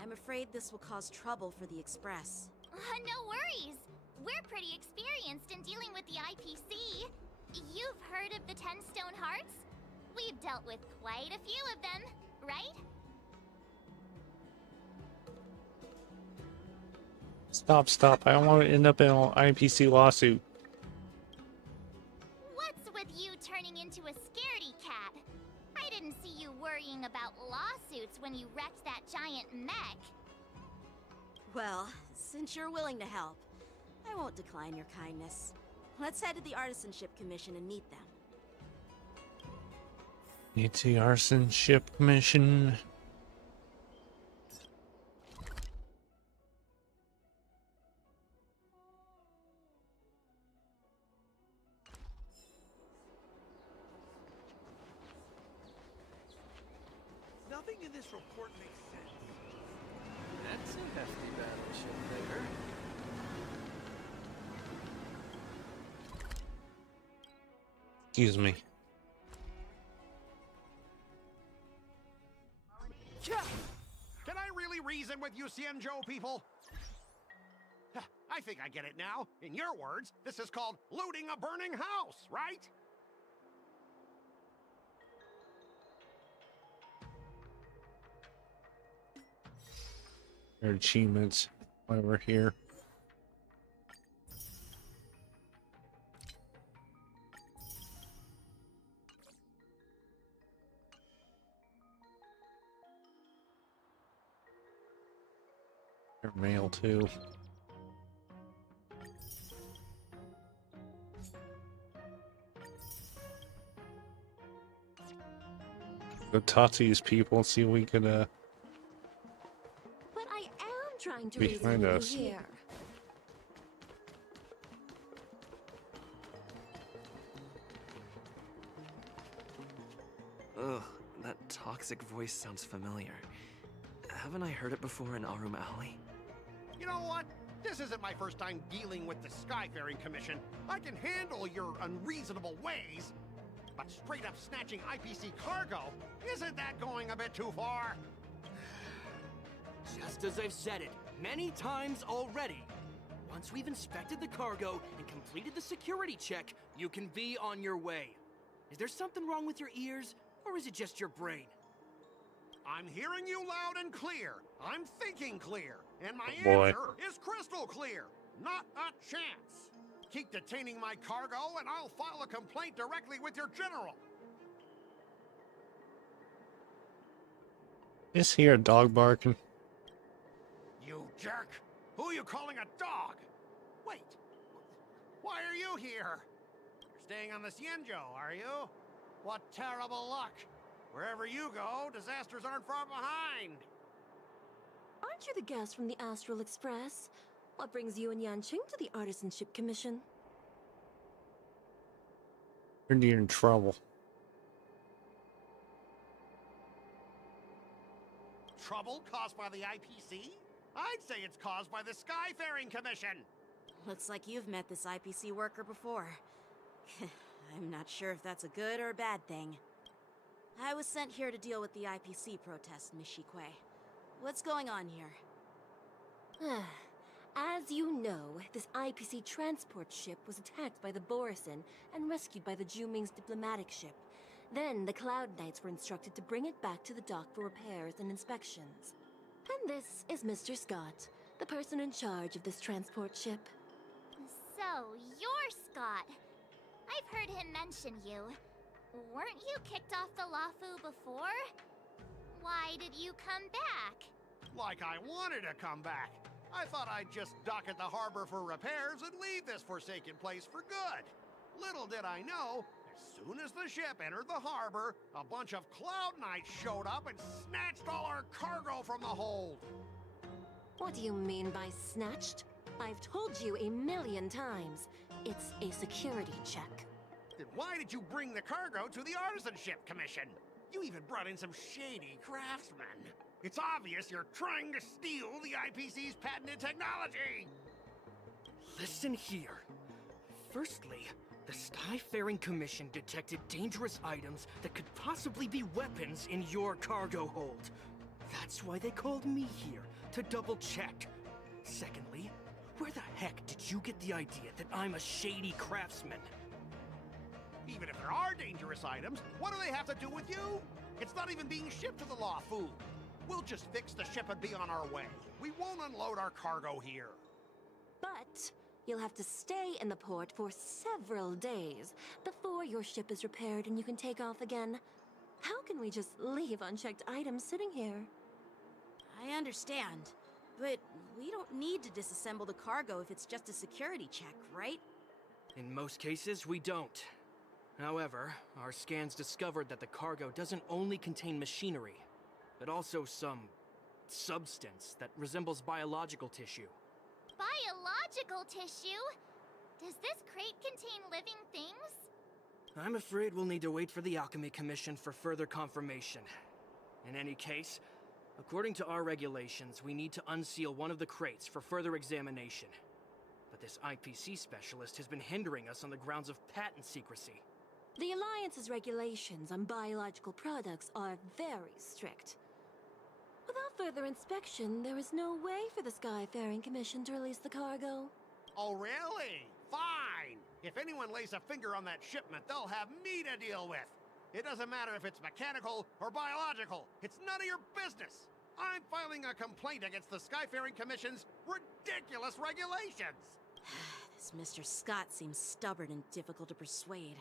I'm afraid this will cause trouble for the Express. No worries. We're pretty experienced in dealing with the IPC. You've heard of the 10 Stone Hearts? We've dealt with quite a few of them, right? Stop. I don't want to end up in an IPC lawsuit. What's with you turning into a scaredy cat? I didn't see you worrying about lawsuits when you wrecked that giant mech. Well, since you're willing to help, I won't decline your kindness. Let's head to the Artisanship Commission and meet them. Need the Artisanship Commission. Nothing in this report makes sense. That's a hefty battleship there. Excuse me. Can I really reason with you Xianzhou people? I think I get it now. In your words, this is called looting a burning house, right? Or achievements while we're here. Their mail too. Go talk to these people and see if we can But I am trying to reason behind with us. you here. Ugh, that toxic voice sounds familiar. Haven't I heard it before in Arum Alley? You know what? This isn't my first time dealing with the Skyfaring Commission. I can handle your unreasonable ways. But straight up snatching IPC cargo, isn't that going a bit too far? Just as I've said it many times already. Once we've inspected the cargo and completed the security check, you can be on your way. Is there something wrong with your ears, or is it just your brain? I'm hearing you loud and clear. I'm thinking clear. And my boy. answer is crystal clear. Not a chance. Keep detaining my cargo and I'll file a complaint directly with your general. Is here a dog barking? You jerk. Who are you calling a dog? Wait. Why are you here? You're staying on the Cienjo, are you? What terrible luck. Wherever you go, disasters aren't far behind. Aren't you the guest from the Astral Express? What brings you and Yanqing to the Artisanship Commission? You're in trouble. Trouble caused by the IPC? I'd say it's caused by the Skyfaring Commission. Looks like you've met this IPC worker before. I'm not sure if that's a good or a bad thing. I was sent here to deal with the IPC protest, Miss Shikwe. What's going on here? As you know, this IPC transport ship was attacked by the Borison and rescued by the Juming's diplomatic ship. Then the Cloud Knights were instructed to bring it back to the dock for repairs and inspections. And this is Mr. Scott, the person in charge of this transport ship. So, you're Scott. I've heard him mention you. Weren't you kicked off the Lafu before? Why did you come back? Like I wanted to come back. I thought I'd just dock at the harbor for repairs and leave this forsaken place for good. Little did I know, as soon as the ship entered the harbor, a bunch of Cloud Knights showed up and snatched all our cargo from the hold. What do you mean by snatched? I've told you 1,000,000 times. It's a security check. Then why did you bring the cargo to the Artisanship Commission? You even brought in some shady craftsmen. It's obvious you're trying to steal the IPC's patented technology! Listen here. Firstly, the Skyfaring Commission detected dangerous items that could possibly be weapons in your cargo hold. That's why they called me here, to double check. Secondly, where the heck did you get the idea that I'm a shady craftsman? Even if there are dangerous items, what do they have to do with you? It's not even being shipped to the Lafu. We'll just fix the ship and be on our way. We won't unload our cargo here. But you'll have to stay in the port for several days before your ship is repaired and you can take off again. How can we just leave unchecked items sitting here? I understand, but we don't need to disassemble the cargo if it's just a security check, right? In most cases, we don't. However, our scans discovered that the cargo doesn't only contain machinery, but also some substance that resembles biological tissue. Biological tissue? Does this crate contain living things? I'm afraid we'll need to wait for the Alchemy Commission for further confirmation. In any case, according to our regulations, we need to unseal one of the crates for further examination. But this IPC specialist has been hindering us on the grounds of patent secrecy. The Alliance's regulations on biological products are very strict. Without further inspection, there is no way for the Skyfaring Commission to release the cargo. Oh, really? Fine! If anyone lays a finger on that shipment, they'll have me to deal with. It doesn't matter if it's mechanical or biological. It's none of your business. I'm filing a complaint against the Skyfaring Commission's ridiculous regulations. This Mr. Scott seems stubborn and difficult to persuade.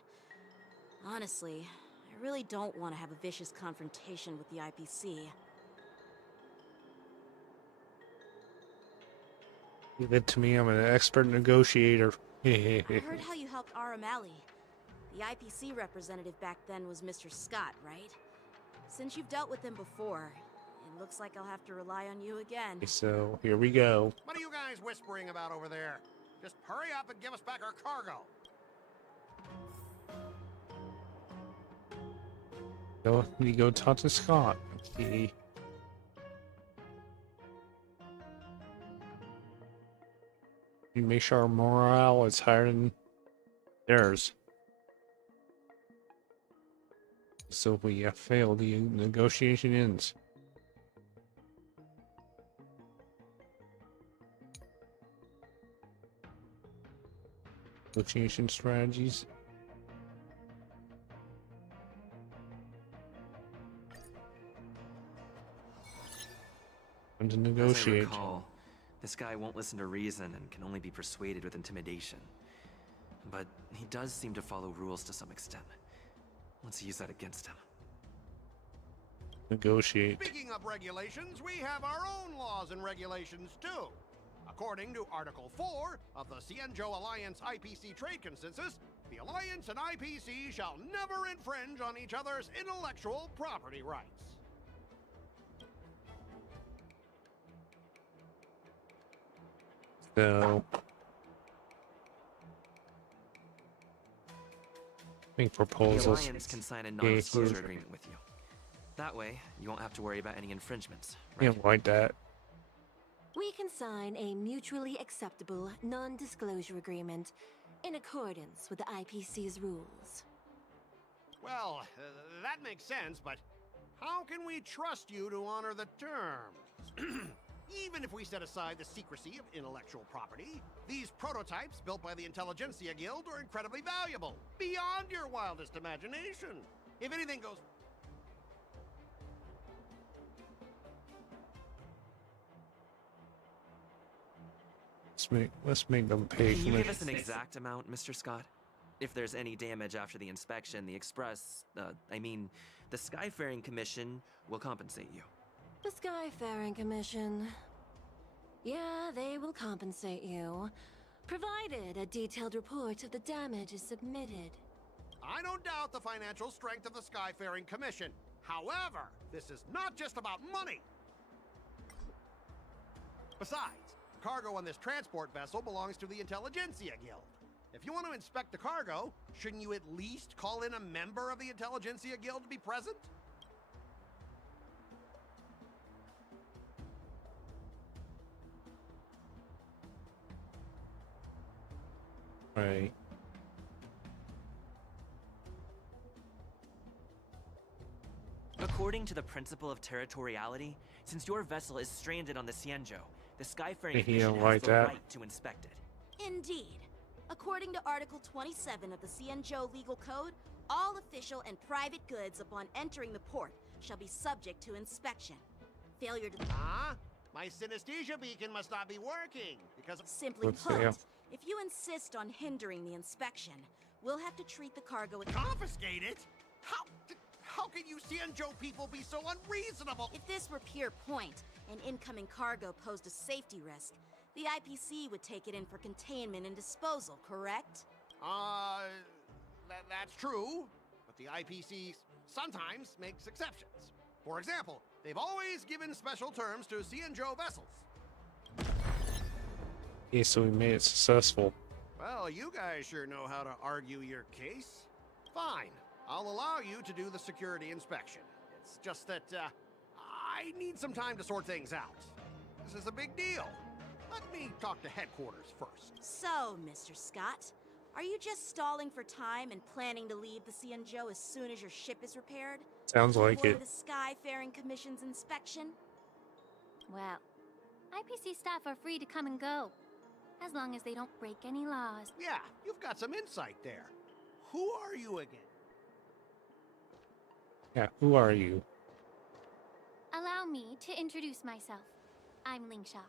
Honestly, I really don't want to have a vicious confrontation with the IPC. Leave it to me, I'm an expert negotiator. I heard how you helped Aramali. The IPC representative back then was Mr. Scott, right? Since you've dealt with him before, it looks like I'll have to rely on you again. So, here we go. What are you guys whispering about over there? Just hurry up and give us back our cargo. You go talk to Scott. Okay. You make sure our morale is higher than theirs. So if we fail, the negotiation ends. Negotiation strategies. And to negotiate. As I recall, this guy won't listen to reason and can only be persuaded with intimidation. But he does seem to follow rules to some extent. Let's use that against him. Negotiate. Speaking of regulations, we have our own laws and regulations too. According to Article 4 of the Cienjo Alliance IPC Trade Consensus, the Alliance and IPC shall never infringe on each other's intellectual property rights. So, make proposals. The Alliance can sign a non-disclosure agreement with you. That way, you won't have to worry about any infringements. Right? Yeah, like that. We can sign a mutually acceptable non-disclosure agreement in accordance with the IPC's rules. Well, that makes sense, but how can we trust you to honor the terms? Even if we set aside the secrecy of intellectual property, these prototypes built by the Intelligentsia Guild are incredibly valuable, beyond your wildest imagination. If anything goes... Let's make them pay. Can you give us an exact amount, Mr. Scott? If there's any damage after the inspection, the the Skyfaring Commission will compensate you. The Skyfaring Commission. Yeah, they will compensate you, provided a detailed report of the damage is submitted. I don't doubt the financial strength of the Skyfaring Commission. However, this is not just about money. Besides, cargo on this transport vessel belongs to the Intelligentsia Guild. If you want to inspect the cargo, shouldn't you at least call in a member of the Intelligentsia Guild to be present? Right. According to the principle of territoriality, since your vessel is stranded on the Cienjo, the Skyfaring He Commission don't has like the that. right to inspect it. Indeed. According to Article 27 of the Cienjo Legal Code, all official and private goods upon entering the port shall be subject to inspection. Failure to... Ah? My synesthesia beacon must not be working, because... Simply Let's put, see. if you insist on hindering the inspection, we'll have to treat the cargo... Confiscate it? How can you Cienjo people be so unreasonable? If this were pure point, and incoming cargo posed a safety risk, the IPC would take it in for containment and disposal, correct? That's true, but the IPC sometimes makes exceptions. For example, they've always given special terms to Cienjo vessels. Okay, so we made it successful. Well, you guys sure know how to argue your case. Fine, I'll allow you to do the security inspection. It's just that, I need some time to sort things out. This is a big deal. Let me talk to headquarters first. So, Mr. Scott, are you just stalling for time and planning to leave the Cienjo as soon as your ship is repaired? Sounds like Avoid it. the Skyfaring Commission's inspection? Well, IPC staff are free to come and go, as long as they don't break any laws. Yeah, you've got some insight there. Who are you again? Yeah, who are you? Allow me to introduce myself. I'm Lingsha,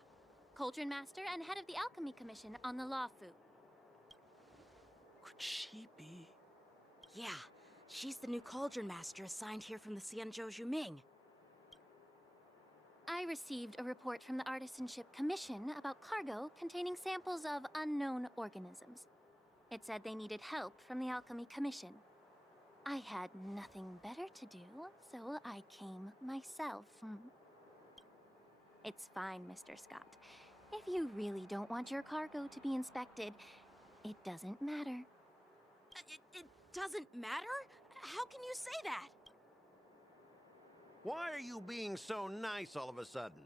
Cauldron Master and head of the Alchemy Commission on the Lawfu. Could she be? Yeah, she's the new Cauldron Master assigned here from the Xianzhou Juming. I received a report from the Artisanship Commission about cargo containing samples of unknown organisms. It said they needed help from the Alchemy Commission. I had nothing better to do, so I came myself. It's fine, Mr. Scott. If you really don't want your cargo to be inspected, it doesn't matter. It doesn't matter? How can you say that? Why are you being so nice all of a sudden?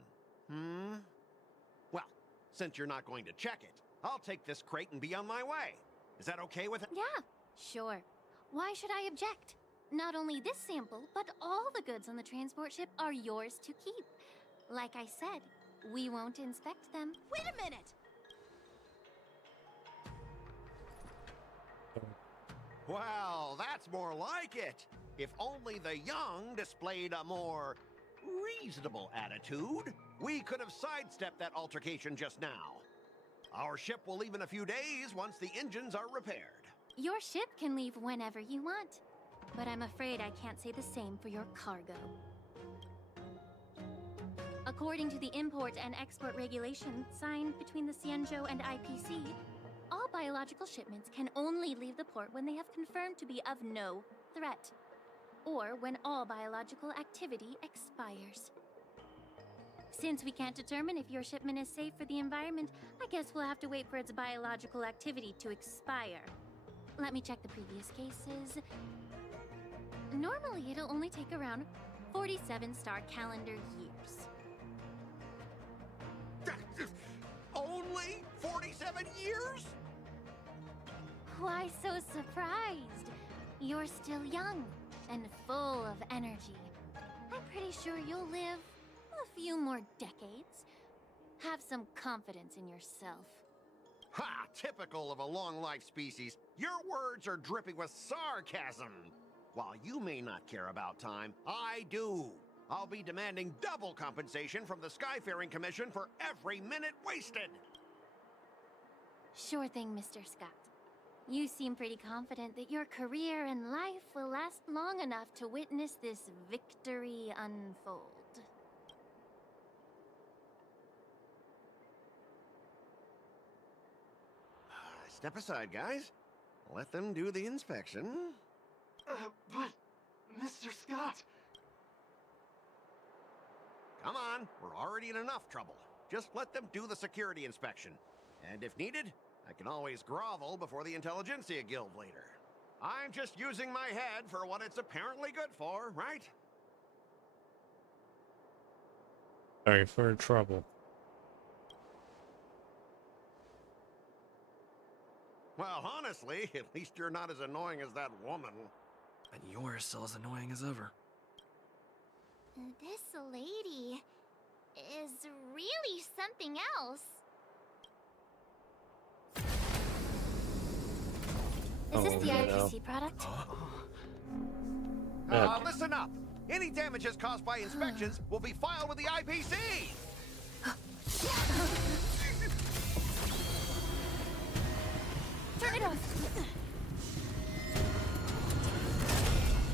Well, since you're not going to check it, I'll take this crate and be on my way. Is that okay with it? Yeah, sure. Why should I object? Not only this sample, but all the goods on the transport ship are yours to keep. Like I said, we won't inspect them. Wait a minute! Well, that's more like it. If only the young displayed a more reasonable attitude, we could have sidestepped that altercation just now. Our ship will leave in a few days once the engines are repaired. Your ship can leave whenever you want, but I'm afraid I can't say the same for your cargo. According to the import and export regulation signed between the Xianzhou and IPC, all biological shipments can only leave the port when they have confirmed to be of no threat, or when all biological activity expires. Since we can't determine if your shipment is safe for the environment, I guess we'll have to wait for its biological activity to expire. Let me check the previous cases. Normally, it'll only take around 47 star calendar years. Only 47 years? Why so surprised? You're still young and full of energy. I'm pretty sure you'll live a few more decades. Have some confidence in yourself. Ha! Typical of a long-life species. Your words are dripping with sarcasm. While you may not care about time, I do. I'll be demanding double compensation from the Skyfaring Commission for every minute wasted. Sure thing, Mr. Scott. You seem pretty confident that your career and life will last long enough to witness this victory unfold. Step aside, guys. Let them do the inspection. But, Mr. Scott... Come on, we're already in enough trouble. Just let them do the security inspection. And if needed, I can always grovel before the Intelligentsia Guild later. I'm just using my head for what it's apparently good for, right? Sorry for trouble. Well, honestly, at least you're not as annoying as that woman. And you're still as annoying as ever. This lady is really something else. Is this the no. IPC product? Listen up. Any damages caused by inspections will be filed with the IPC. Turn it off.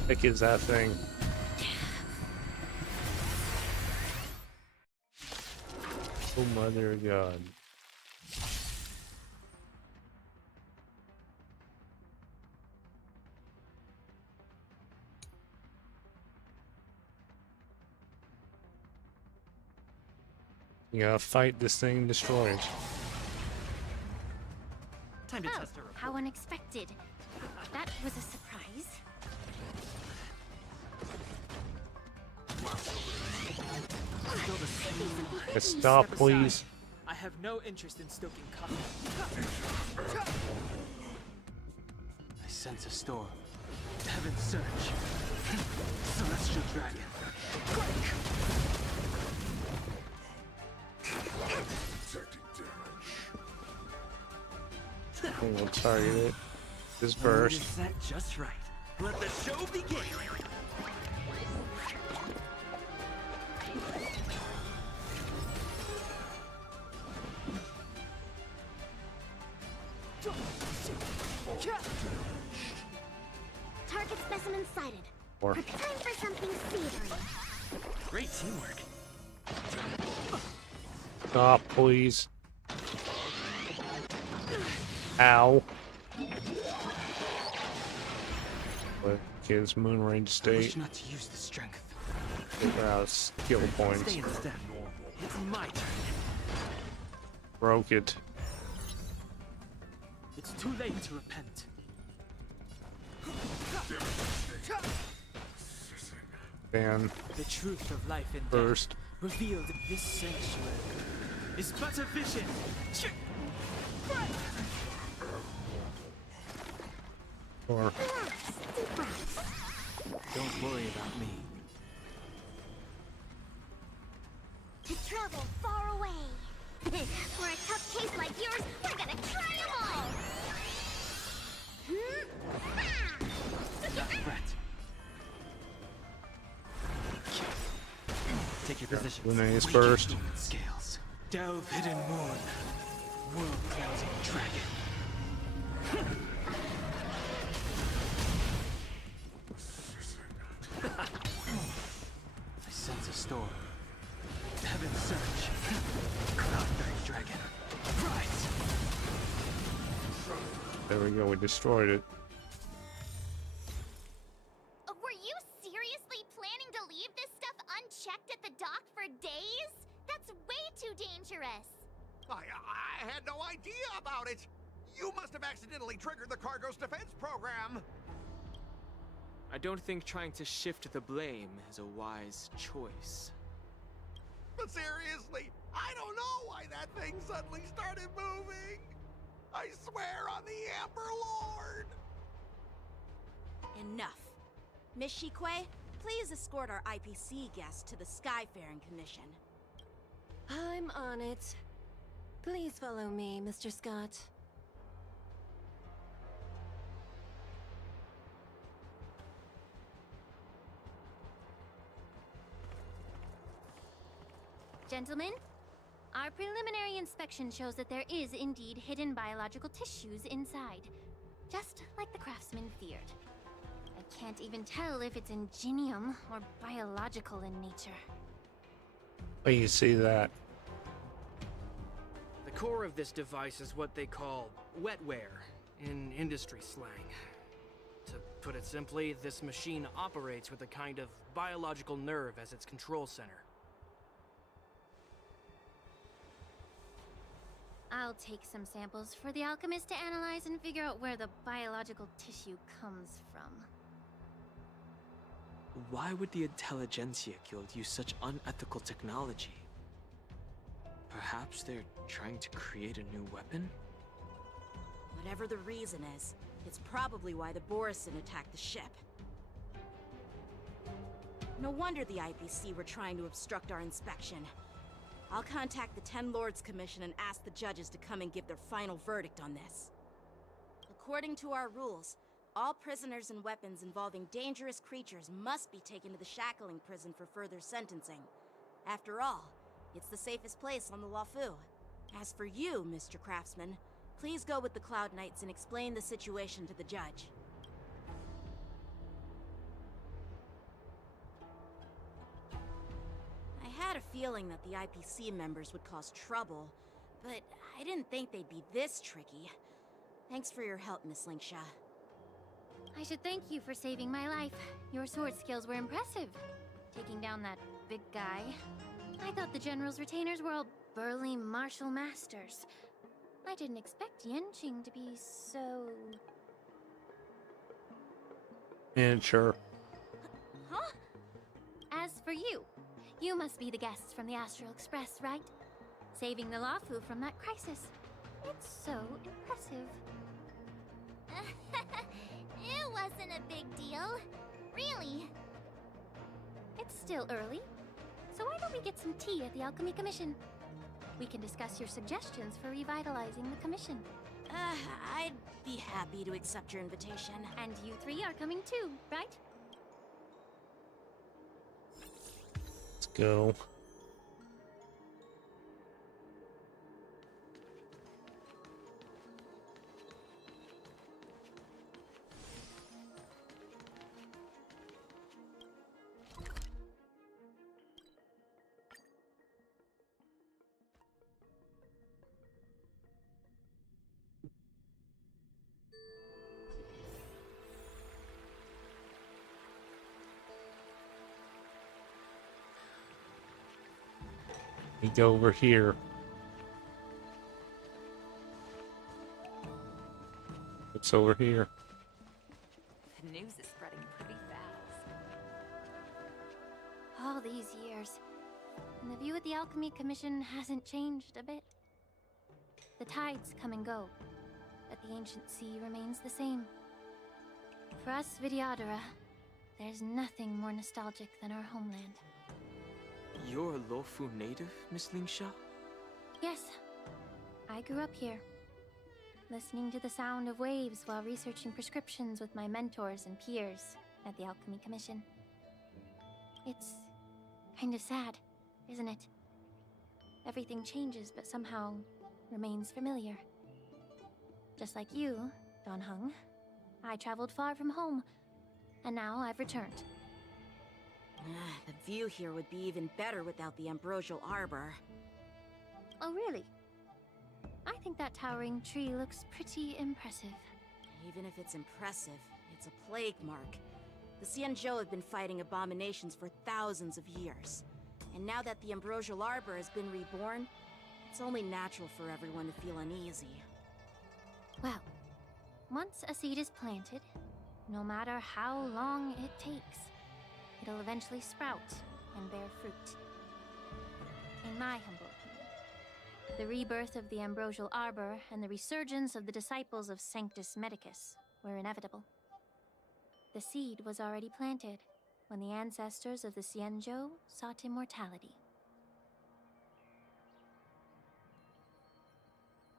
Heck is that thing? Oh mother of God. You gotta fight this thing and destroy it. Time to test her. How unexpected. That was a surprise. Stop, please. I have no interest in stoking conflict. I sense a storm. Heaven's surge. Celestial dragon. We'll target it. This burst. Set just right. Let the show begin. Target specimen sighted. Or Time for something savory. Great teamwork. stop, please. Ow. But kids Moonrange I wish State. not to use the strength. Figure out skill points. Stay in step. It's my turn. Broke it. It's too late to repent. Ban The truth of life and first. death revealed in this sanctuary is but a vision. Or Don't worry about me. To travel far away. For a tough case like yours, we're gonna try them all. Not threat. Take your position. Luna's first. Scales. Delve hidden moon. World closing dragon. I sense a storm. Heaven surge. Cloud-bearing dragon. Rise. There we go, we destroyed it. Were you seriously planning to leave this stuff unchecked at the dock for days? That's way too dangerous. I had no idea about it. You must have accidentally triggered the cargo's defense program. I don't think trying to shift the blame is a wise choice. But seriously, I don't know why that thing suddenly started moving. I swear on the Amber Lord. Enough. Miss Shikwe, please escort our IPC guest to the Skyfaring Commission. I'm on it. Please follow me, Mr. Scott. Gentlemen, our preliminary inspection shows that there is indeed hidden biological tissues inside, just like the craftsman feared. I can't even tell if it's ingenium or biological in nature. Oh, you see that? The core of this device is what they call wetware in industry slang. To put it simply, this machine operates with a kind of biological nerve as its control center. I'll take some samples for the alchemist to analyze and figure out where the biological tissue comes from. Why would the Intelligentsia Guild use such unethical technology? Perhaps they're trying to create a new weapon? Whatever the reason is, it's probably why the Borisin attacked the ship. No wonder the IPC were trying to obstruct our inspection. I'll contact the Ten Lords Commission and ask the judges to come and give their final verdict on this. According to our rules, all prisoners and weapons involving dangerous creatures must be taken to the shackling prison for further sentencing. After all, it's the safest place on the Luofu. As for you, Mr. Craftsman, please go with the Cloud Knights and explain the situation to the judge. I had a feeling that the IPC members would cause trouble, but I didn't think they'd be this tricky. Thanks for your help, Miss Linksha. I should thank you for saving my life. Your sword skills were impressive. Taking down that big guy. I thought the General's retainers were all burly martial masters. I didn't expect Yenqing to be so... Sure. Huh? As for you, you must be the guests from the Astral Express, right? Saving the Luofu from that crisis. It's so impressive. It wasn't a big deal. Really. It's still early, so why don't we get some tea at the Alchemy Commission? We can discuss your suggestions for revitalizing the commission. I'd be happy to accept your invitation. And you three are coming too, right? Let's go. We go over here. It's over here. The news is spreading pretty fast. All these years, and the view of the Alchemy Commission hasn't changed a bit. The tides come and go, but the ancient sea remains the same. For us Vidyadhara, there's nothing more nostalgic than our homeland. You're a Luofu native, Miss Lingsha? Yes, I grew up here, listening to the sound of waves while researching prescriptions with my mentors and peers at the Alchemy Commission. It's kind of sad, isn't it? Everything changes, but somehow remains familiar. Just like you, Don Hung, I traveled far from home, and now I've returned. The view here would be even better without the ambrosial arbor. Oh, really? I think that towering tree looks pretty impressive. Even if it's impressive, it's a plague mark. The Xianzhou have been fighting abominations for thousands of years. And now that the ambrosial arbor has been reborn, it's only natural for everyone to feel uneasy. Well, once a seed is planted, no matter how long it takes, it'll eventually sprout and bear fruit. In my humble opinion, the rebirth of the ambrosial arbor and the resurgence of the disciples of Sanctus Medicus were inevitable. The seed was already planted when the ancestors of the Xianzhou sought immortality.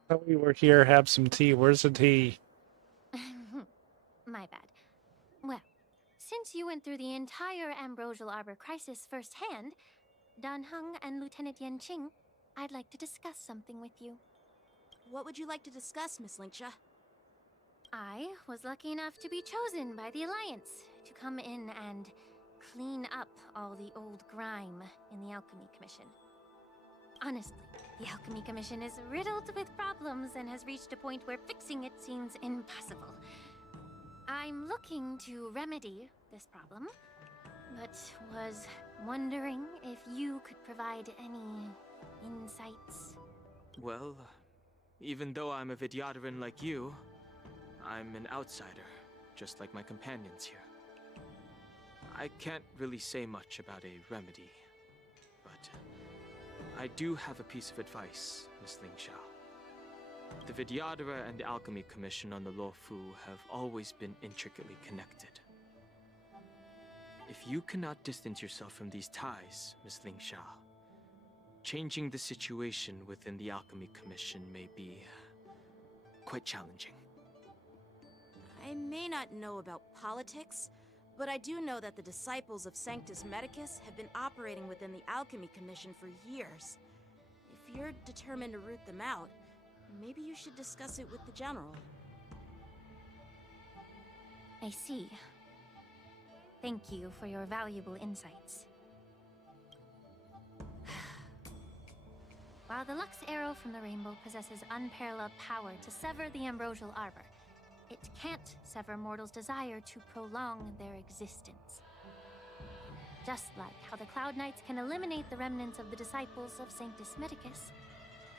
Thought we were here, have some tea. Where's the tea? My bad. Well, since you went through the entire ambrosial arbor crisis firsthand, Dan Heng and Lieutenant Yan Qing, I'd like to discuss something with you. What would you like to discuss, Miss Lingsha? I was lucky enough to be chosen by the Alliance to come in and clean up all the old grime in the Alchemy Commission. Honestly, the Alchemy Commission is riddled with problems and has reached a point where fixing it seems impossible. I'm looking to remedy this problem, but was wondering if you could provide any insights. Well, even though I'm a Vidyadharan like you, I'm an outsider, just like my companions here. I can't really say much about a remedy, but I do have a piece of advice, Miss Lingsha. The Vidyadhara and the Alchemy Commission on the Luofu have always been intricately connected. If you cannot distance yourself from these ties, Miss Lingsha, changing the situation within the Alchemy Commission may be quite challenging. I may not know about politics, but I do know that the disciples of Sanctus Medicus have been operating within the Alchemy Commission for years. If you're determined to root them out, maybe you should discuss it with the General. I see. Thank you for your valuable insights. While the Lux Arrow from the Rainbow possesses unparalleled power to sever the ambrosial arbor, it can't sever mortals' desire to prolong their existence. Just like how the Cloud Knights can eliminate the remnants of the disciples of Sanctus Medicus,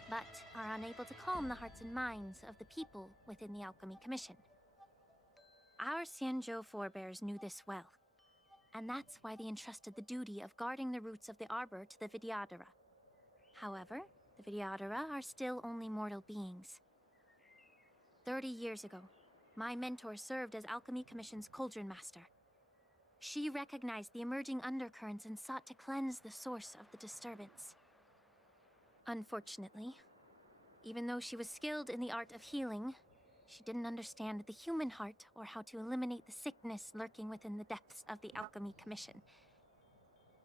but are unable to calm the hearts and minds of the people within the Alchemy Commission. Our Xianzhou forebears knew this well, and that's why they entrusted the duty of guarding the roots of the arbor to the Vidyadhara. However, the Vidyadhara are still only mortal beings. 30 years ago, my mentor served as Alchemy Commission's Cauldron Master. She recognized the emerging undercurrents and sought to cleanse the source of the disturbance. Unfortunately, even though she was skilled in the art of healing, she didn't understand the human heart or how to eliminate the sickness lurking within the depths of the Alchemy Commission.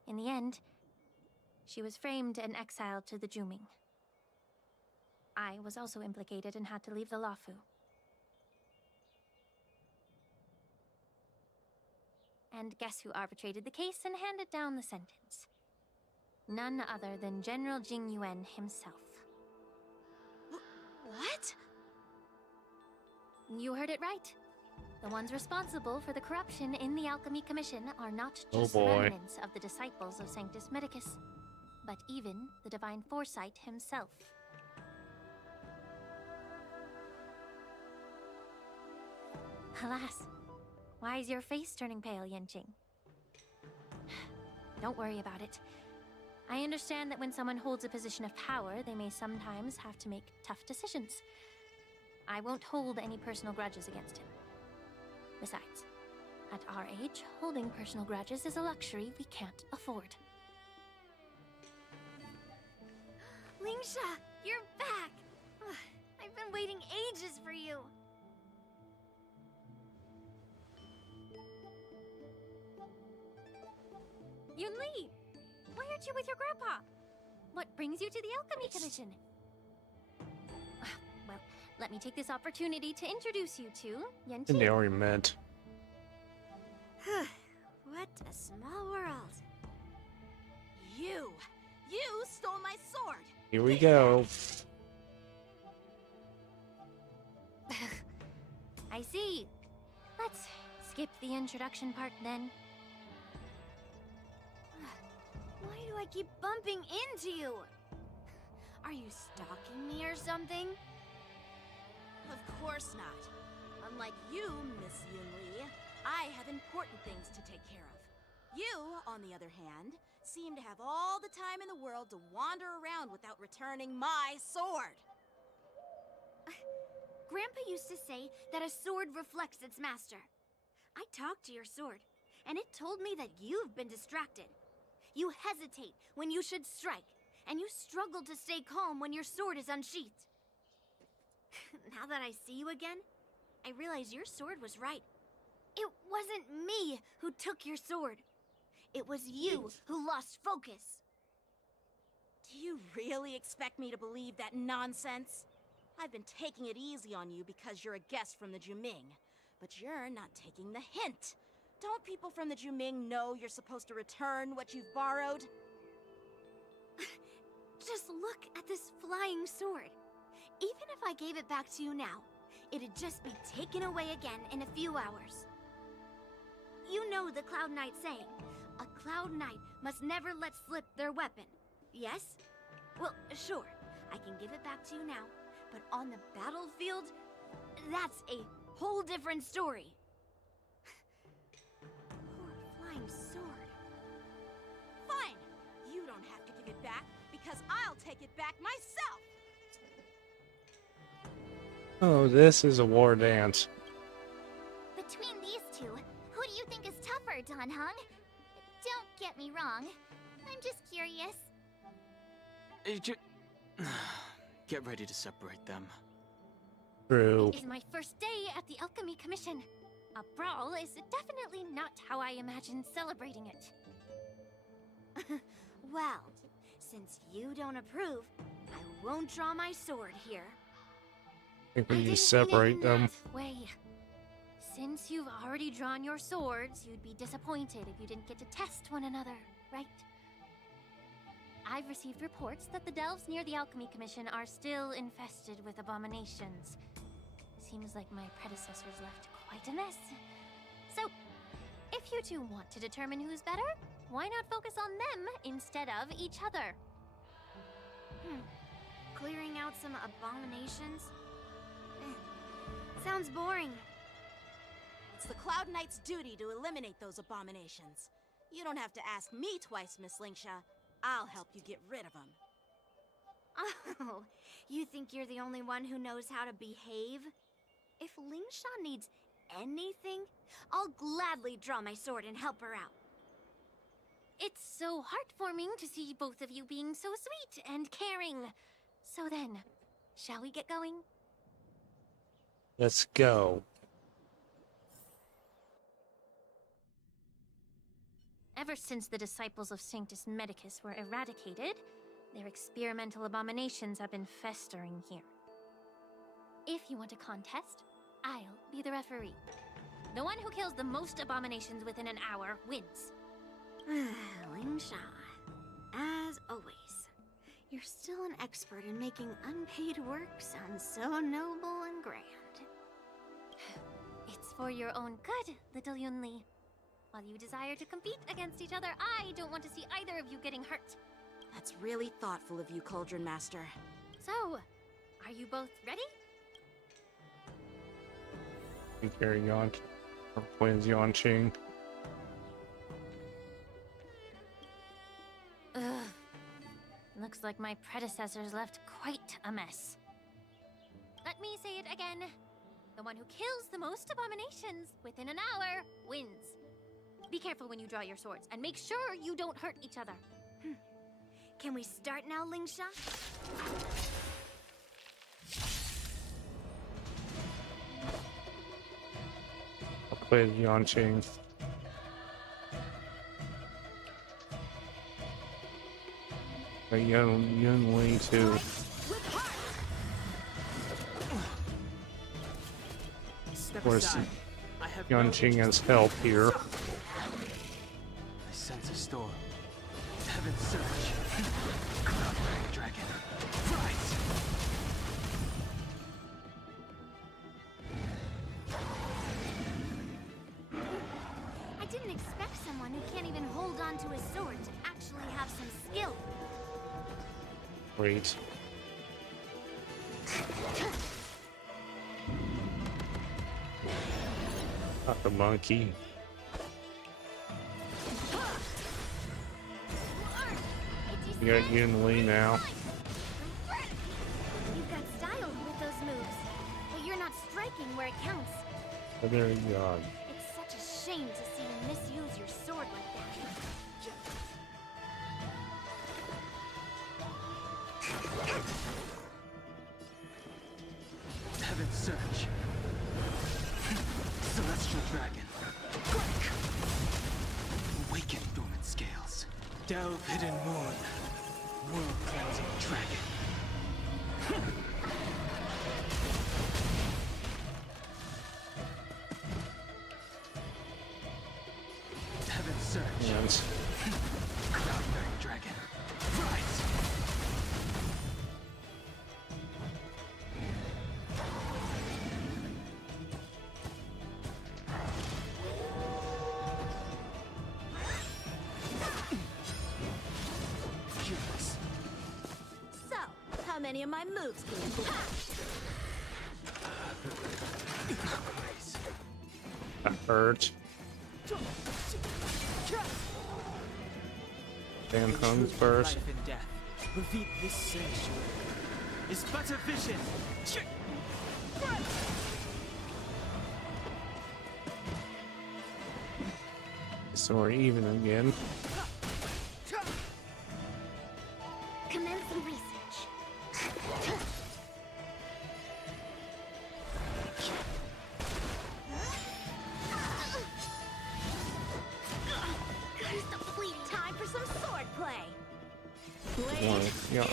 In the end, she was framed and exiled to the Juming. I was also implicated and had to leave the Luofu. And guess who arbitrated the case and handed down the sentence? None other than General Jing Yuan himself. What? You heard it right. The ones responsible for the corruption in the Alchemy Commission are not just remnants of the disciples of Sanctus Medicus, but even the Divine Foresight himself. Alas, why is your face turning pale, Yenqing? Don't worry about it. I understand that when someone holds a position of power, they may sometimes have to make tough decisions. I won't hold any personal grudges against him. Besides, at our age, holding personal grudges is a luxury we can't afford. Lingsha, you're back! Ugh, I've been waiting ages for you. Yunli! Why aren't you with your grandpa? What brings you to the Alchemy Commission? Well, let me take this opportunity to introduce you to Yenqing. And they already met. What a small world. You stole my sword! Here we go. I see. Let's skip the introduction part then. Why do I keep bumping into you? Are you stalking me or something? Of course not. Unlike you, Miss Yunli, I have important things to take care of. You, on the other hand, seem to have all the time in the world to wander around without returning my sword. Grandpa used to say that a sword reflects its master. I talked to your sword, and it told me that you've been distracted. You hesitate when you should strike, and you struggle to stay calm when your sword is unsheathed. Now that I see you again, I realize your sword was right. It wasn't me who took your sword. It was you who lost focus. Do you really expect me to believe that nonsense? I've been taking it easy on you because you're a guest from the Juming, but you're not taking the hint. Don't people from the Juming know you're supposed to return what you've borrowed? Just look at this flying sword. Even if I gave it back to you now, it'd just be taken away again in a few hours. You know the Cloud Knight saying, a Cloud Knight must never let slip their weapon. Yes? Well, sure, I can give it back to you now, but on the battlefield, that's a whole different story. Poor flying sword. Fine! You don't have to give it back, because I'll take it back myself! Oh, this is a war dance. Between these two, who do you think is tougher, Dan Heng? Don't get me wrong. I'm just curious. Get ready to separate them. True. It is my first day at the Alchemy Commission. A brawl is definitely not how I imagined celebrating it. Well, since you don't approve, I won't draw my sword here. I think I when you didn't mean it separate in them. that way. Since you've already drawn your swords, you'd be disappointed if you didn't get to test one another, right? I've received reports that the delves near the Alchemy Commission are still infested with abominations. Seems like my predecessors left quite a mess. So, if you two want to determine who's better, why not focus on them instead of each other? Clearing out some abominations? Sounds boring. It's the Cloud Knight's duty to eliminate those abominations. You don't have to ask me twice, Miss Lingsha. I'll help you get rid of them. Oh, you think you're the only one who knows how to behave? If Lingsha needs anything, I'll gladly draw my sword and help her out. It's so heartwarming to see both of you being so sweet and caring. So then, shall we get going? Let's go. Ever since the disciples of Sanctus Medicus were eradicated, their experimental abominations have been festering here. If you want a contest, I'll be the referee. The one who kills the most abominations within an hour wins. Lingsha, as always, you're still an expert in making unpaid work sound so noble and grand. It's for your own good, little Yunli. While you desire to compete against each other, I don't want to see either of you getting hurt. That's really thoughtful of you, Cauldron Master. So, are you both ready? Carry on. Or Quinn's Yanqing. Ugh. Looks like my predecessors left quite a mess. Let me say it again. The one who kills the most abominations within an hour wins. Be careful when you draw your swords, and make sure you don't hurt each other. Can we start now, Lingsha? I'll play Yanqing. Yun Li too. Of course, Yanqing has help here. I sense a storm. Heaven surge. Cloud dragon. Rise! I didn't expect someone who can't even hold on to his sword to actually have some skill. Great. Not the monkey. You got Yun Li now. You've got style with those moves, but you're not striking where it counts. Oh, there you go. It's such a shame to see you misuse your sword like that. Heaven surge. Celestial dragon. Quick! Awaken dormant scales. Delve hidden moon. World cleansing dragon. Heaven surge. Yes. Cloud-bearing dragon. Rise! So, how many of my moves can you block? That hurt. Dan Hung's first. Life and death. Repeat this sanctuary. Is but a vision. So we're even again. Commencing research. Gotta stop the bleeding. Time for some sword play. One, yeah.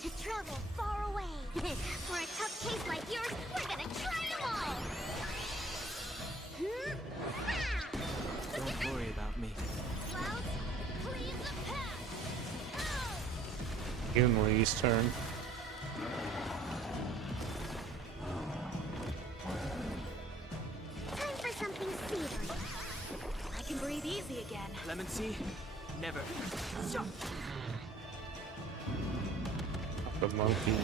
To travel far away. For a tough case like yours, we're gonna try them all. Don't worry about me. Clouds, clean the path. Yun Li's turn. Time for something savory. I can breathe easy again. Lemon tea? Never. The monkey.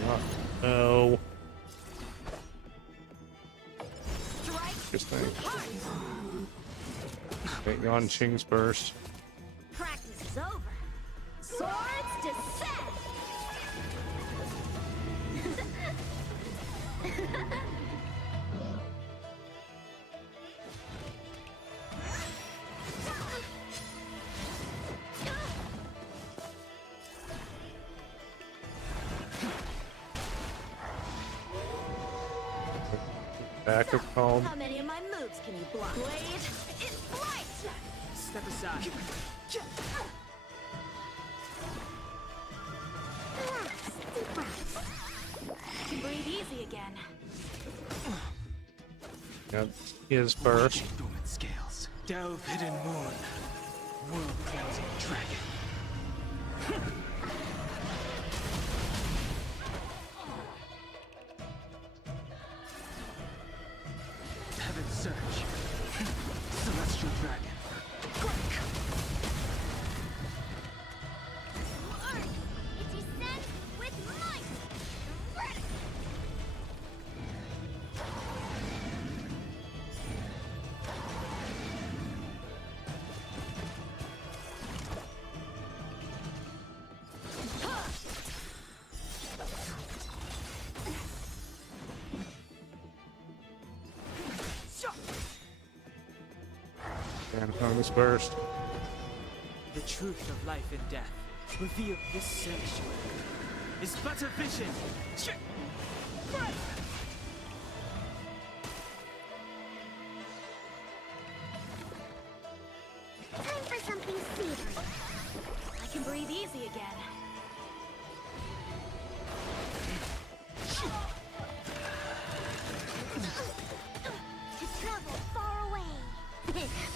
No. Interesting. Okay, Yanqing's burst. Practice is over. Swords descend! Back up called. How many of my moves can you block? Blade in flight! Step aside. I can breathe easy again. Yep, his burst. Dormant scales. Delve hidden moon. World cleansing dragon. Phantom's burst. The truth of life and death, revealed this sanctuary, is but a vision. Time for something savory. I can breathe easy again. To travel far away.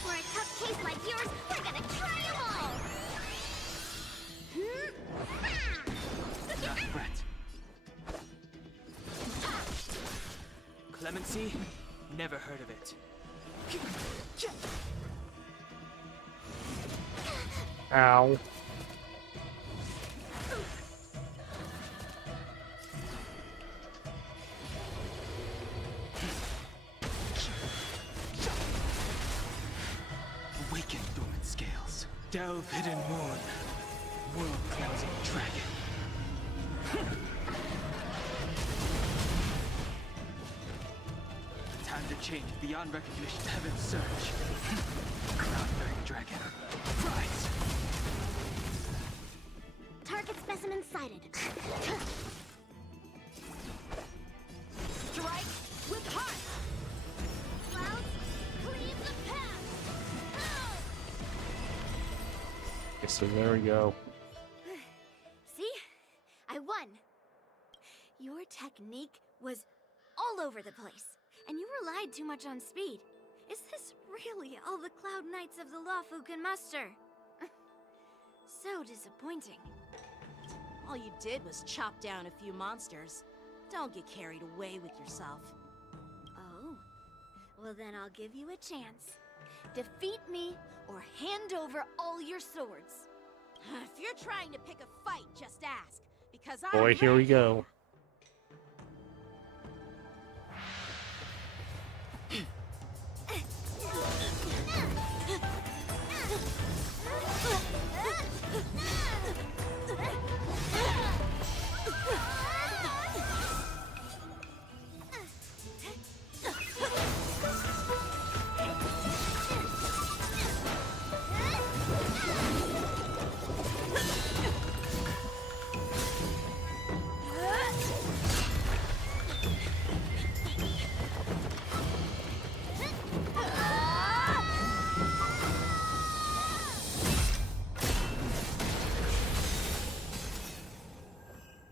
For a tough case like yours, we're gonna try 'em all. Not threat. Clemency? Never heard of it. Ow. Awaken dormant scales. Delve hidden moon. World cleansing dragon. Time to change beyond recognition. Heaven's surge. Cloud-bearing dragon. Rise. Target specimen sighted. Strike with heart. Clouds, cleave the path. Okay, so there we go. See? I won. Your technique was all over the place, and you relied too much on speed. Is this really all the Cloud Knights of the Lawfu can muster? So disappointing. All you did was chop down a few monsters. Don't get carried away with yourself. Oh. Well, then I'll give you a chance. Defeat me or hand over all your swords. If you're trying to pick a fight, just ask. Because I'm Boy, here we go.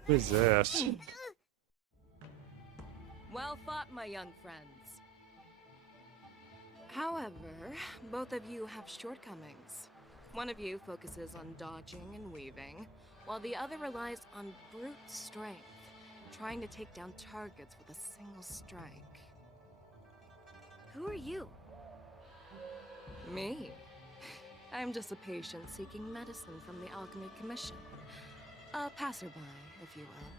Who is this? Well fought, my young friends. However, both of you have shortcomings. One of you focuses on dodging and weaving, while the other relies on brute strength, trying to take down targets with a single strike. Who are you? Me? I'm just a patient seeking medicine from the Alchemy Commission. A passerby, if you will.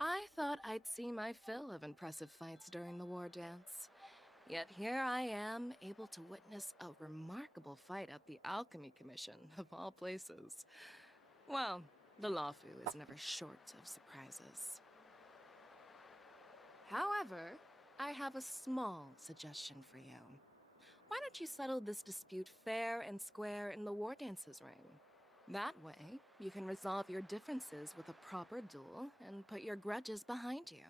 I thought I'd see my fill of impressive fights during the war dance. Yet here I am, able to witness a remarkable fight at the Alchemy Commission, of all places. Well, the Lawfu is never short of surprises. However, I have a small suggestion for you. Why don't you settle this dispute fair and square in the war dance's ring? That way, you can resolve your differences with a proper duel and put your grudges behind you.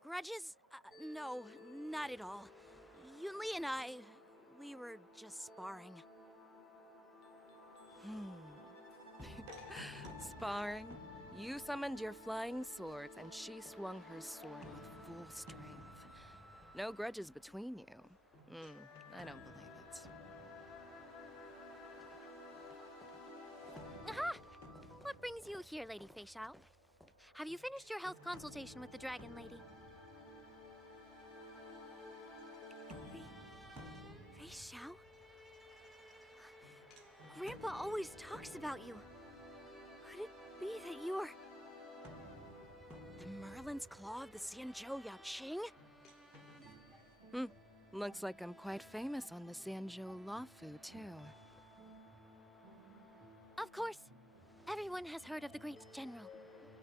Grudges? No, not at all. Yunli and I, we were just sparring. Sparring? You summoned your flying swords and she swung her sword with full strength. No grudges between you. I don't believe it. Aha! What brings you here, Lady Fei Xiao? Have you finished your health consultation with the Dragon Lady? Fei Xiao? Grandpa always talks about you. Could it be that you're... The Merlin's Claw of the Xianzhou Yaoqing? Looks like I'm quite famous on the Xianzhou Lawfu, too. Of course. Everyone has heard of the great general.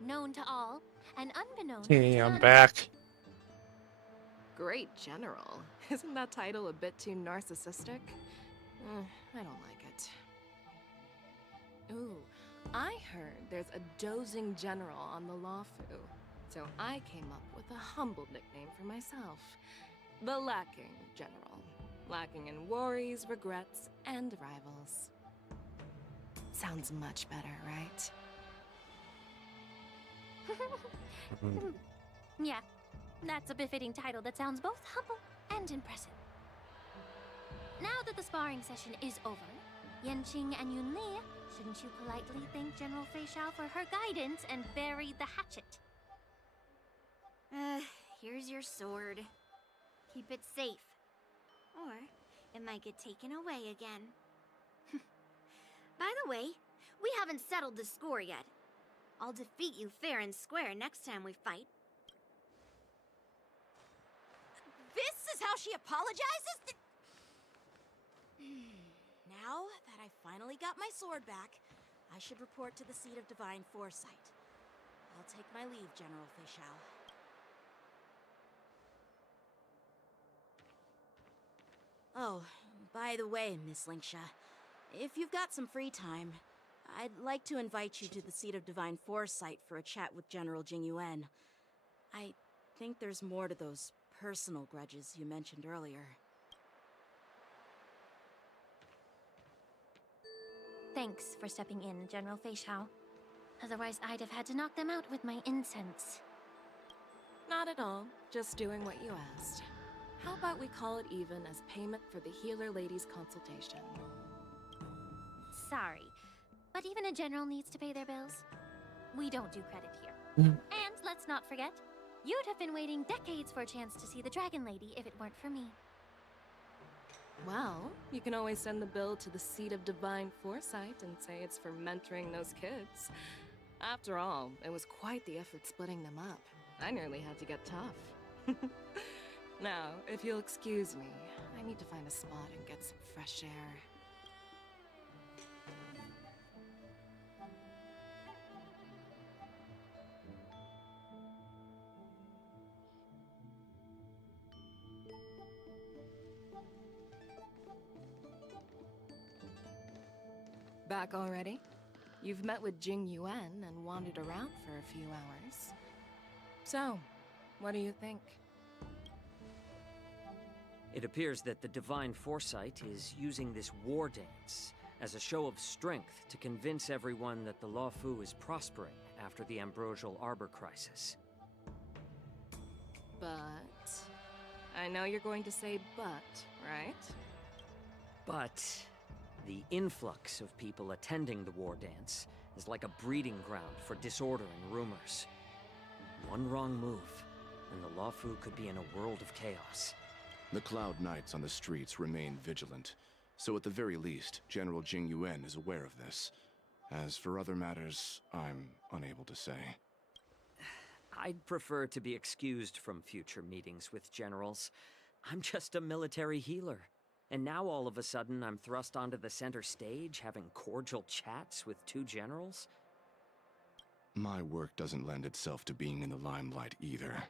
Known to all, and unbeknownst Hey, to I'm others. back. Great General. Isn't that title a bit too narcissistic? I don't like it. Ooh, I heard there's a dozing general on the Lawfu, so I came up with a humble nickname for myself. The Lacking General. Lacking in worries, regrets, and rivals. Sounds much better, right? Yeah, that's a befitting title that sounds both humble and impressive. Now that the sparring session is over, Yanqing and Yunli, shouldn't you politely thank General Fei Xiao for her guidance and bury the hatchet? Here's your sword. Keep it safe. Or it might get taken away again. By the way, we haven't settled the score yet. I'll defeat you fair and square next time we fight. This is how she apologizes? Now that I finally got my sword back, I should report to the seat of divine foresight. I'll take my leave, General Fei Xiao. Oh, by the way, Miss Linksha, if you've got some free time, I'd like to invite you to the seat of divine foresight for a chat with General Jingyuan. I think there's more to those personal grudges you mentioned earlier. Thanks for stepping in, General Fei Xiao. Otherwise, I'd have had to knock them out with my incense. Not at all. Just doing what you asked. How about we call it even as payment for the healer lady's consultation? Sorry, but even a general needs to pay their bills. We don't do credit here. And let's not forget, you'd have been waiting decades for a chance to see the Dragon Lady if it weren't for me. Well, you can always send the bill to the seat of divine foresight and say it's for mentoring those kids. After all, it was quite the effort splitting them up. I nearly had to get tough. Now, if you'll excuse me, I need to find a spot and get some fresh air. Back already? You've met with Jing Yuan and wandered around for a few hours. So, what do you think? It appears that the Divine Foresight is using this war dance as a show of strength to convince everyone that the Lawfu is prospering after the Ambrosial Arbor crisis. But... I know you're going to say but, right? But the influx of people attending the war dance is like a breeding ground for disorder and rumors. One wrong move, and the Lawfu could be in a world of chaos. The Cloud Knights on the streets remain vigilant, so at the very least, General Jing Yuan is aware of this. As for other matters, I'm unable to say. I'd prefer to be excused from future meetings with generals. I'm just a military healer. And now all of a sudden I'm thrust onto the center stage having cordial chats with two generals? My work doesn't lend itself to being in the limelight either.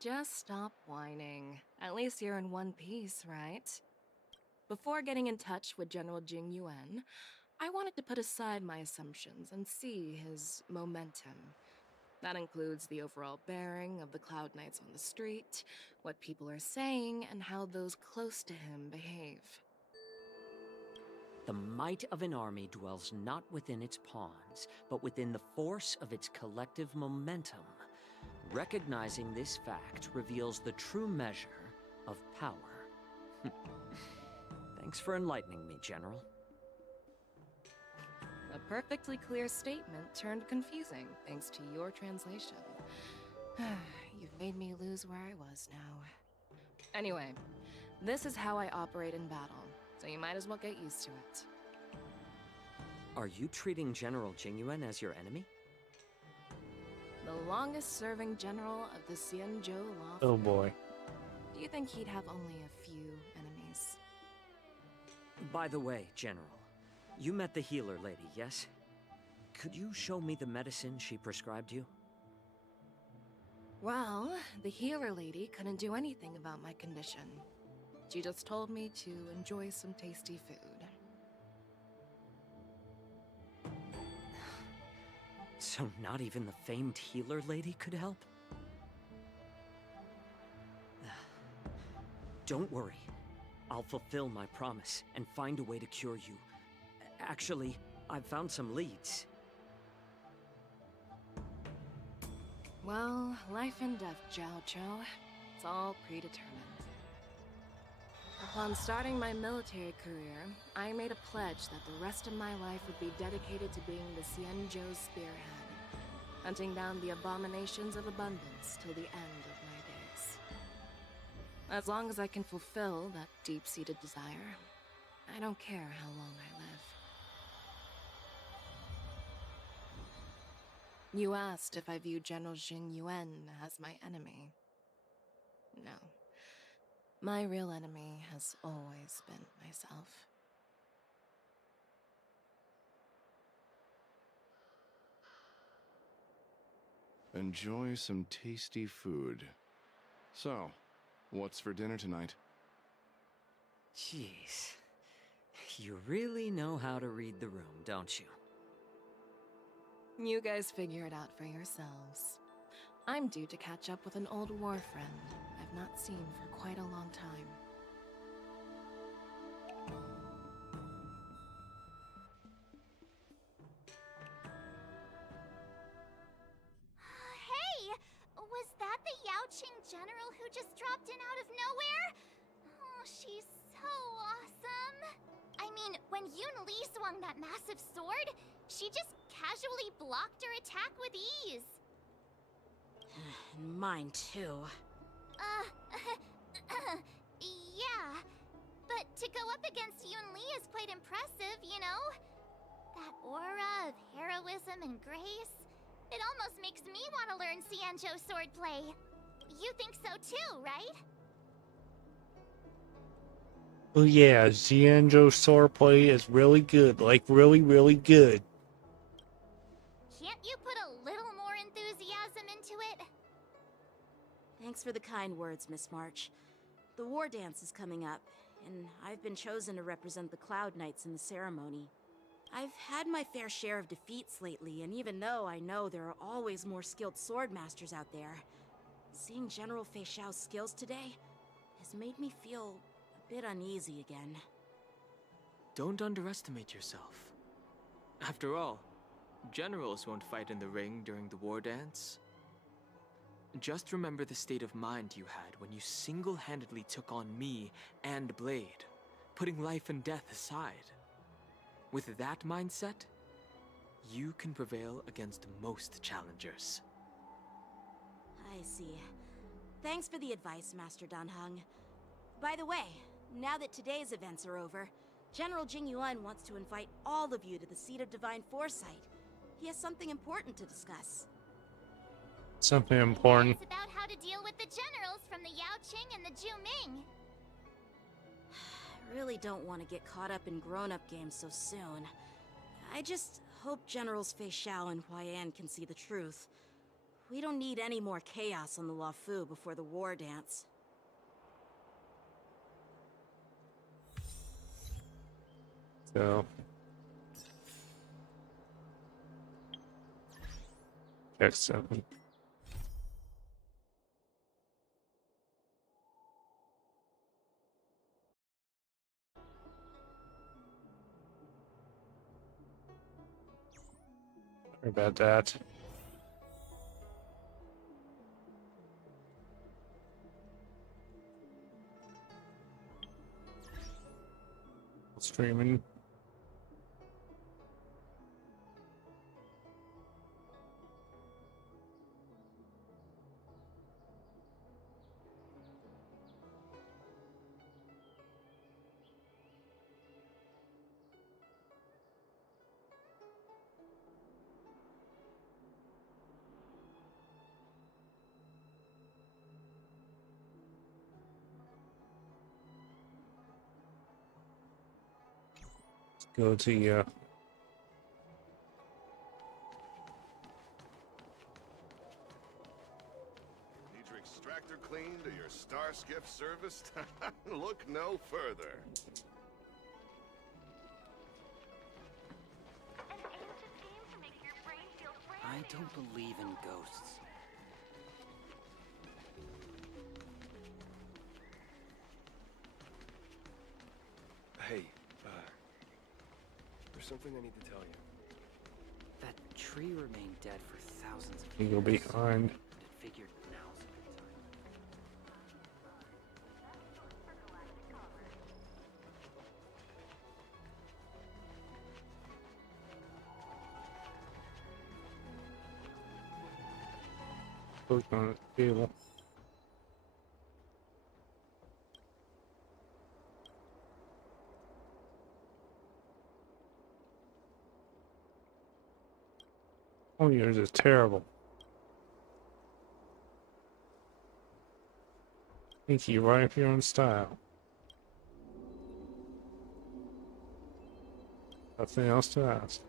Just stop whining. At least you're in one piece, right? Before getting in touch with General Jing Yuan, I wanted to put aside my assumptions and see his momentum. That includes the overall bearing of the Cloud Knights on the street, what people are saying, and how those close to him behave. The might of an army dwells not within its pawns, but within the force of its collective momentum. Recognizing this fact reveals the true measure of power. Thanks for enlightening me, General. A perfectly clear statement turned confusing thanks to your translation. You've made me lose where I was now. Anyway, this is how I operate in battle, so you might as well get used to it. Are you treating General Jingyuan as your enemy? The longest-serving general of the Xianzhou Law. Oh boy. Do you think he'd have only a few enemies? By the way, General, you met the healer lady, yes? Could you show me the medicine she prescribed you? Well, the healer lady couldn't do anything about my condition. She just told me to enjoy some tasty food. So not even the famed healer lady could help? Don't worry. I'll fulfill my promise and find a way to cure you. Actually, I've found some leads. Well, life and death, Jiao Cho. It's all predetermined. Upon starting my military career, I made a pledge that the rest of my life would be dedicated to being the Xianzhou spearhead, hunting down the abominations of abundance till the end of my days. As long as I can fulfill that deep-seated desire, I don't care how long I live. You asked if I view General Jing Yuan as my enemy. No. My real enemy has always been myself. Enjoy some tasty food. So, what's for dinner tonight? Jeez. You really know how to read the room, don't you? You guys figure it out for yourselves. I'm due to catch up with an old war friend I've not seen for quite a long time. Hey! Was that the Yaoqing general who just dropped in out of nowhere? Oh, she's so awesome! I mean, when Yun Li swung that massive sword, she just casually blocked her attack with ease. Mine too. Yeah. But to go up against Yun Li is quite impressive, you know? That aura of heroism and grace. It almost makes me want to learn Xianzhou swordplay. You think so too, right? Oh yeah, Xianzhou swordplay is really good. Like, really, really good. Can't you put a little more enthusiasm into it? Thanks for the kind words, Miss March. The war dance is coming up, and I've been chosen to represent the Cloud Knights in the ceremony. I've had my fair share of defeats lately, and even though I know there are always more skilled sword masters out there, seeing General Fei Xiao's skills today has made me feel a bit uneasy again. Don't underestimate yourself. After all, generals won't fight in the ring during the war dance. Just remember the state of mind you had when you single-handedly took on me and Blade, putting life and death aside. With that mindset, you can prevail against most challengers. I see. Thanks for the advice, Master Dan Heng. By the way, now that today's events are over, General Jing Yuan wants to invite all of you to the Seat of Divine Foresight. He has something important to discuss. Something important. It's about how to deal with the generals from the Yaoqing and the Juming. I really don't want to get caught up in grown-up games so soon. I just hope Generals Fei Xiao and Huaiyan can see the truth. We don't need any more chaos on the Luofu before the war dance. So. Check 7. Sorry about that. Streaming. Go to, extractor cleaned or your star skiff serviced? Look no further. I don't believe in ghosts. Hey, there's something I need to tell you. That tree remained dead for thousands of You years. go behind. And it figured now's a good time. Both on the table. Oh, yours is terrible. Thank you, right up your own style. Nothing else to ask.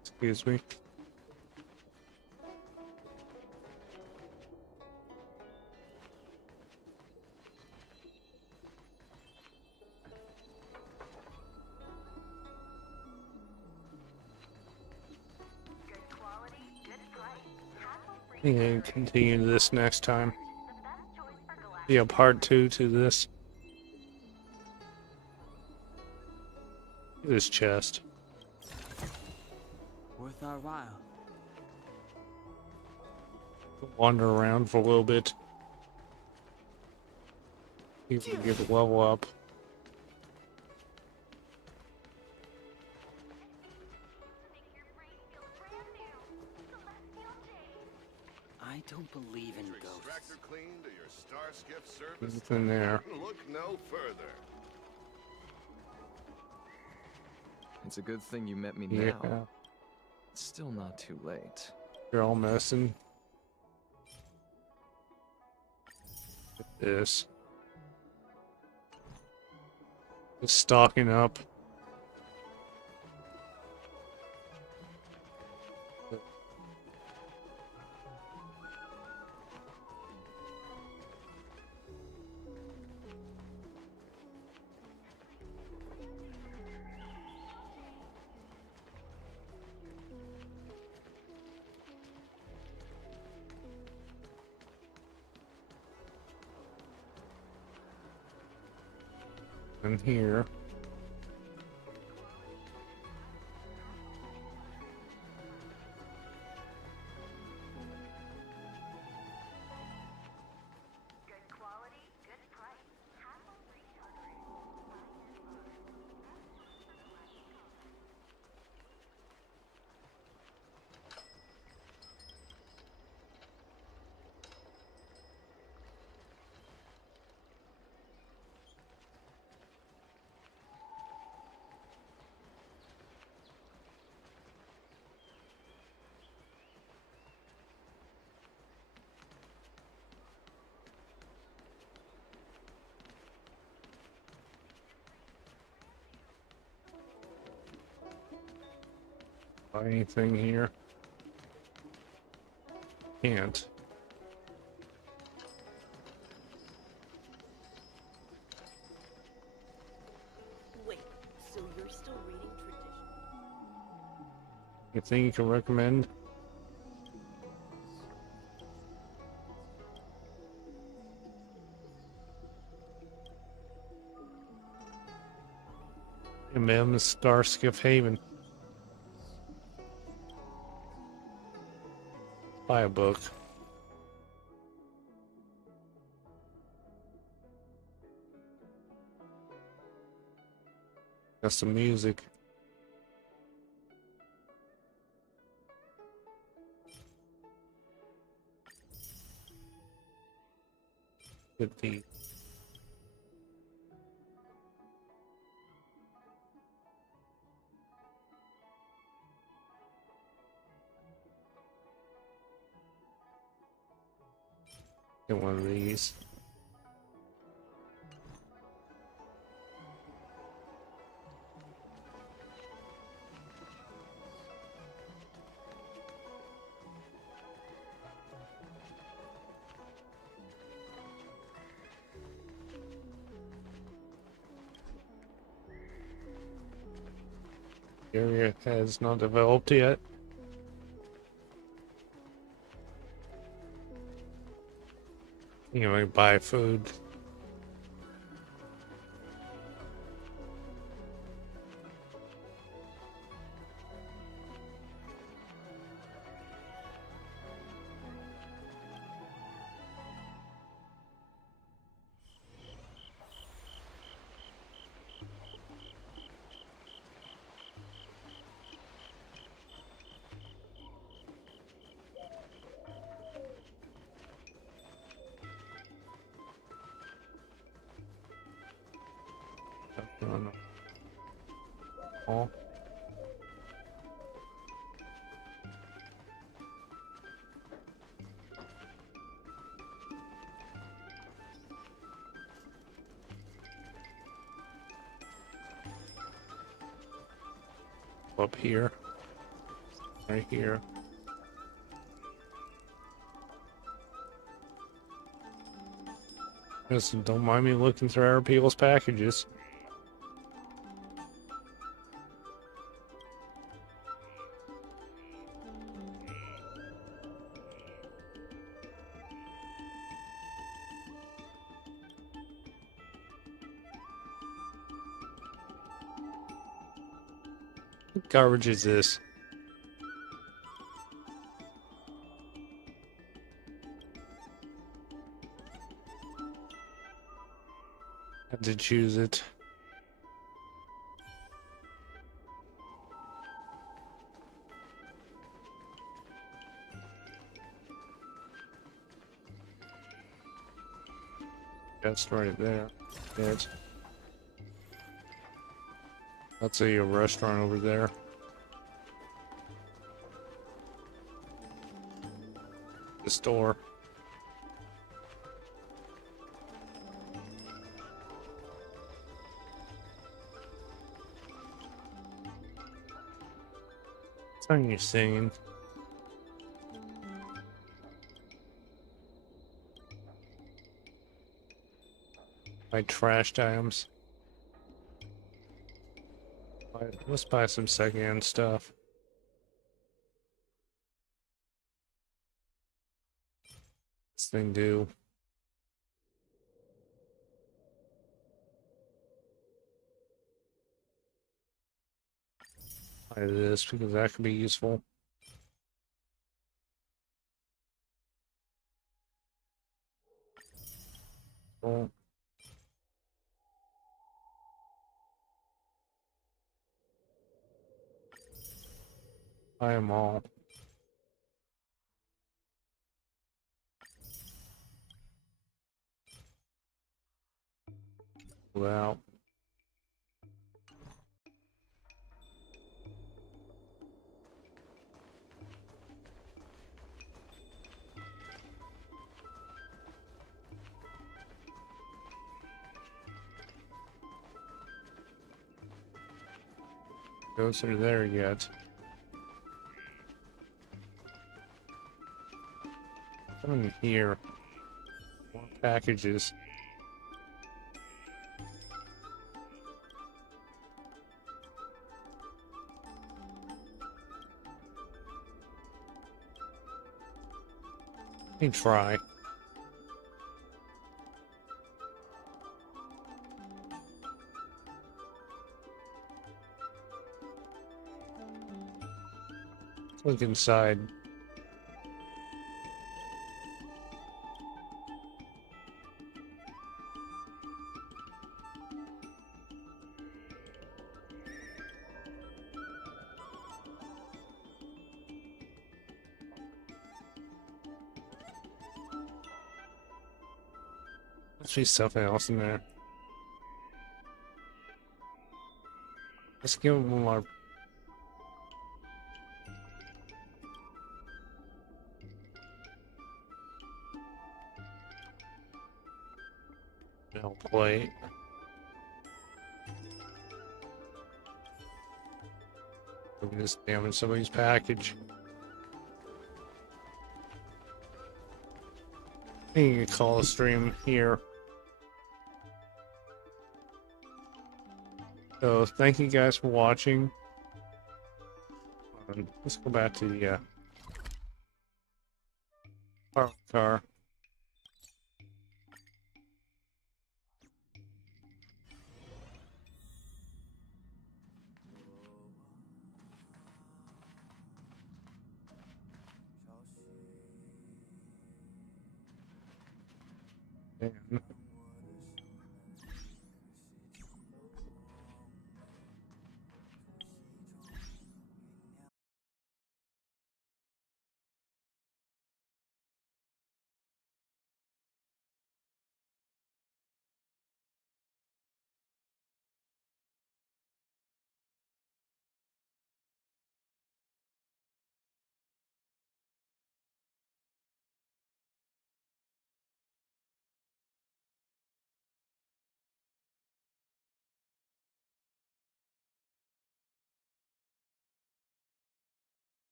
Excuse me. And continue this next time. Yeah, part 2 to this. This chest. Worth our while. Wander around for a little bit. See if we can get the level up. I don't believe in ghosts. Extractor cleaned or your star skiff serviced? It's in there. Look no further. It's a good thing you met me Yeah. now. It's still not too late. You're all messing. This. Just stocking up. And here. Buy anything here? Can't. Wait, so you're still reading tradition? Anything you can recommend? M.M. Starskiff Haven. Buy a book. Got some music. Good tea. Get one of these. The area has not developed yet. You know, buy food. No. Oh. Up here. Right here. Listen, don't mind me looking through other people's packages. What garbage is this? Had to choose it. That's right there. That's a restaurant over there. The store. Song you're singing. My trashed items. Let's buy some secondhand stuff. This thing do. Buy this because that could be useful. Cool. Buy them all. Well. Those are there yet. Come in here. More packages. Let me try. Let's look inside. Let's see something else in there. Let's give them one more. Plate. We just damage somebody's package. I think you can call a stream here. So thank you guys for watching. Let's go back to the parked car. And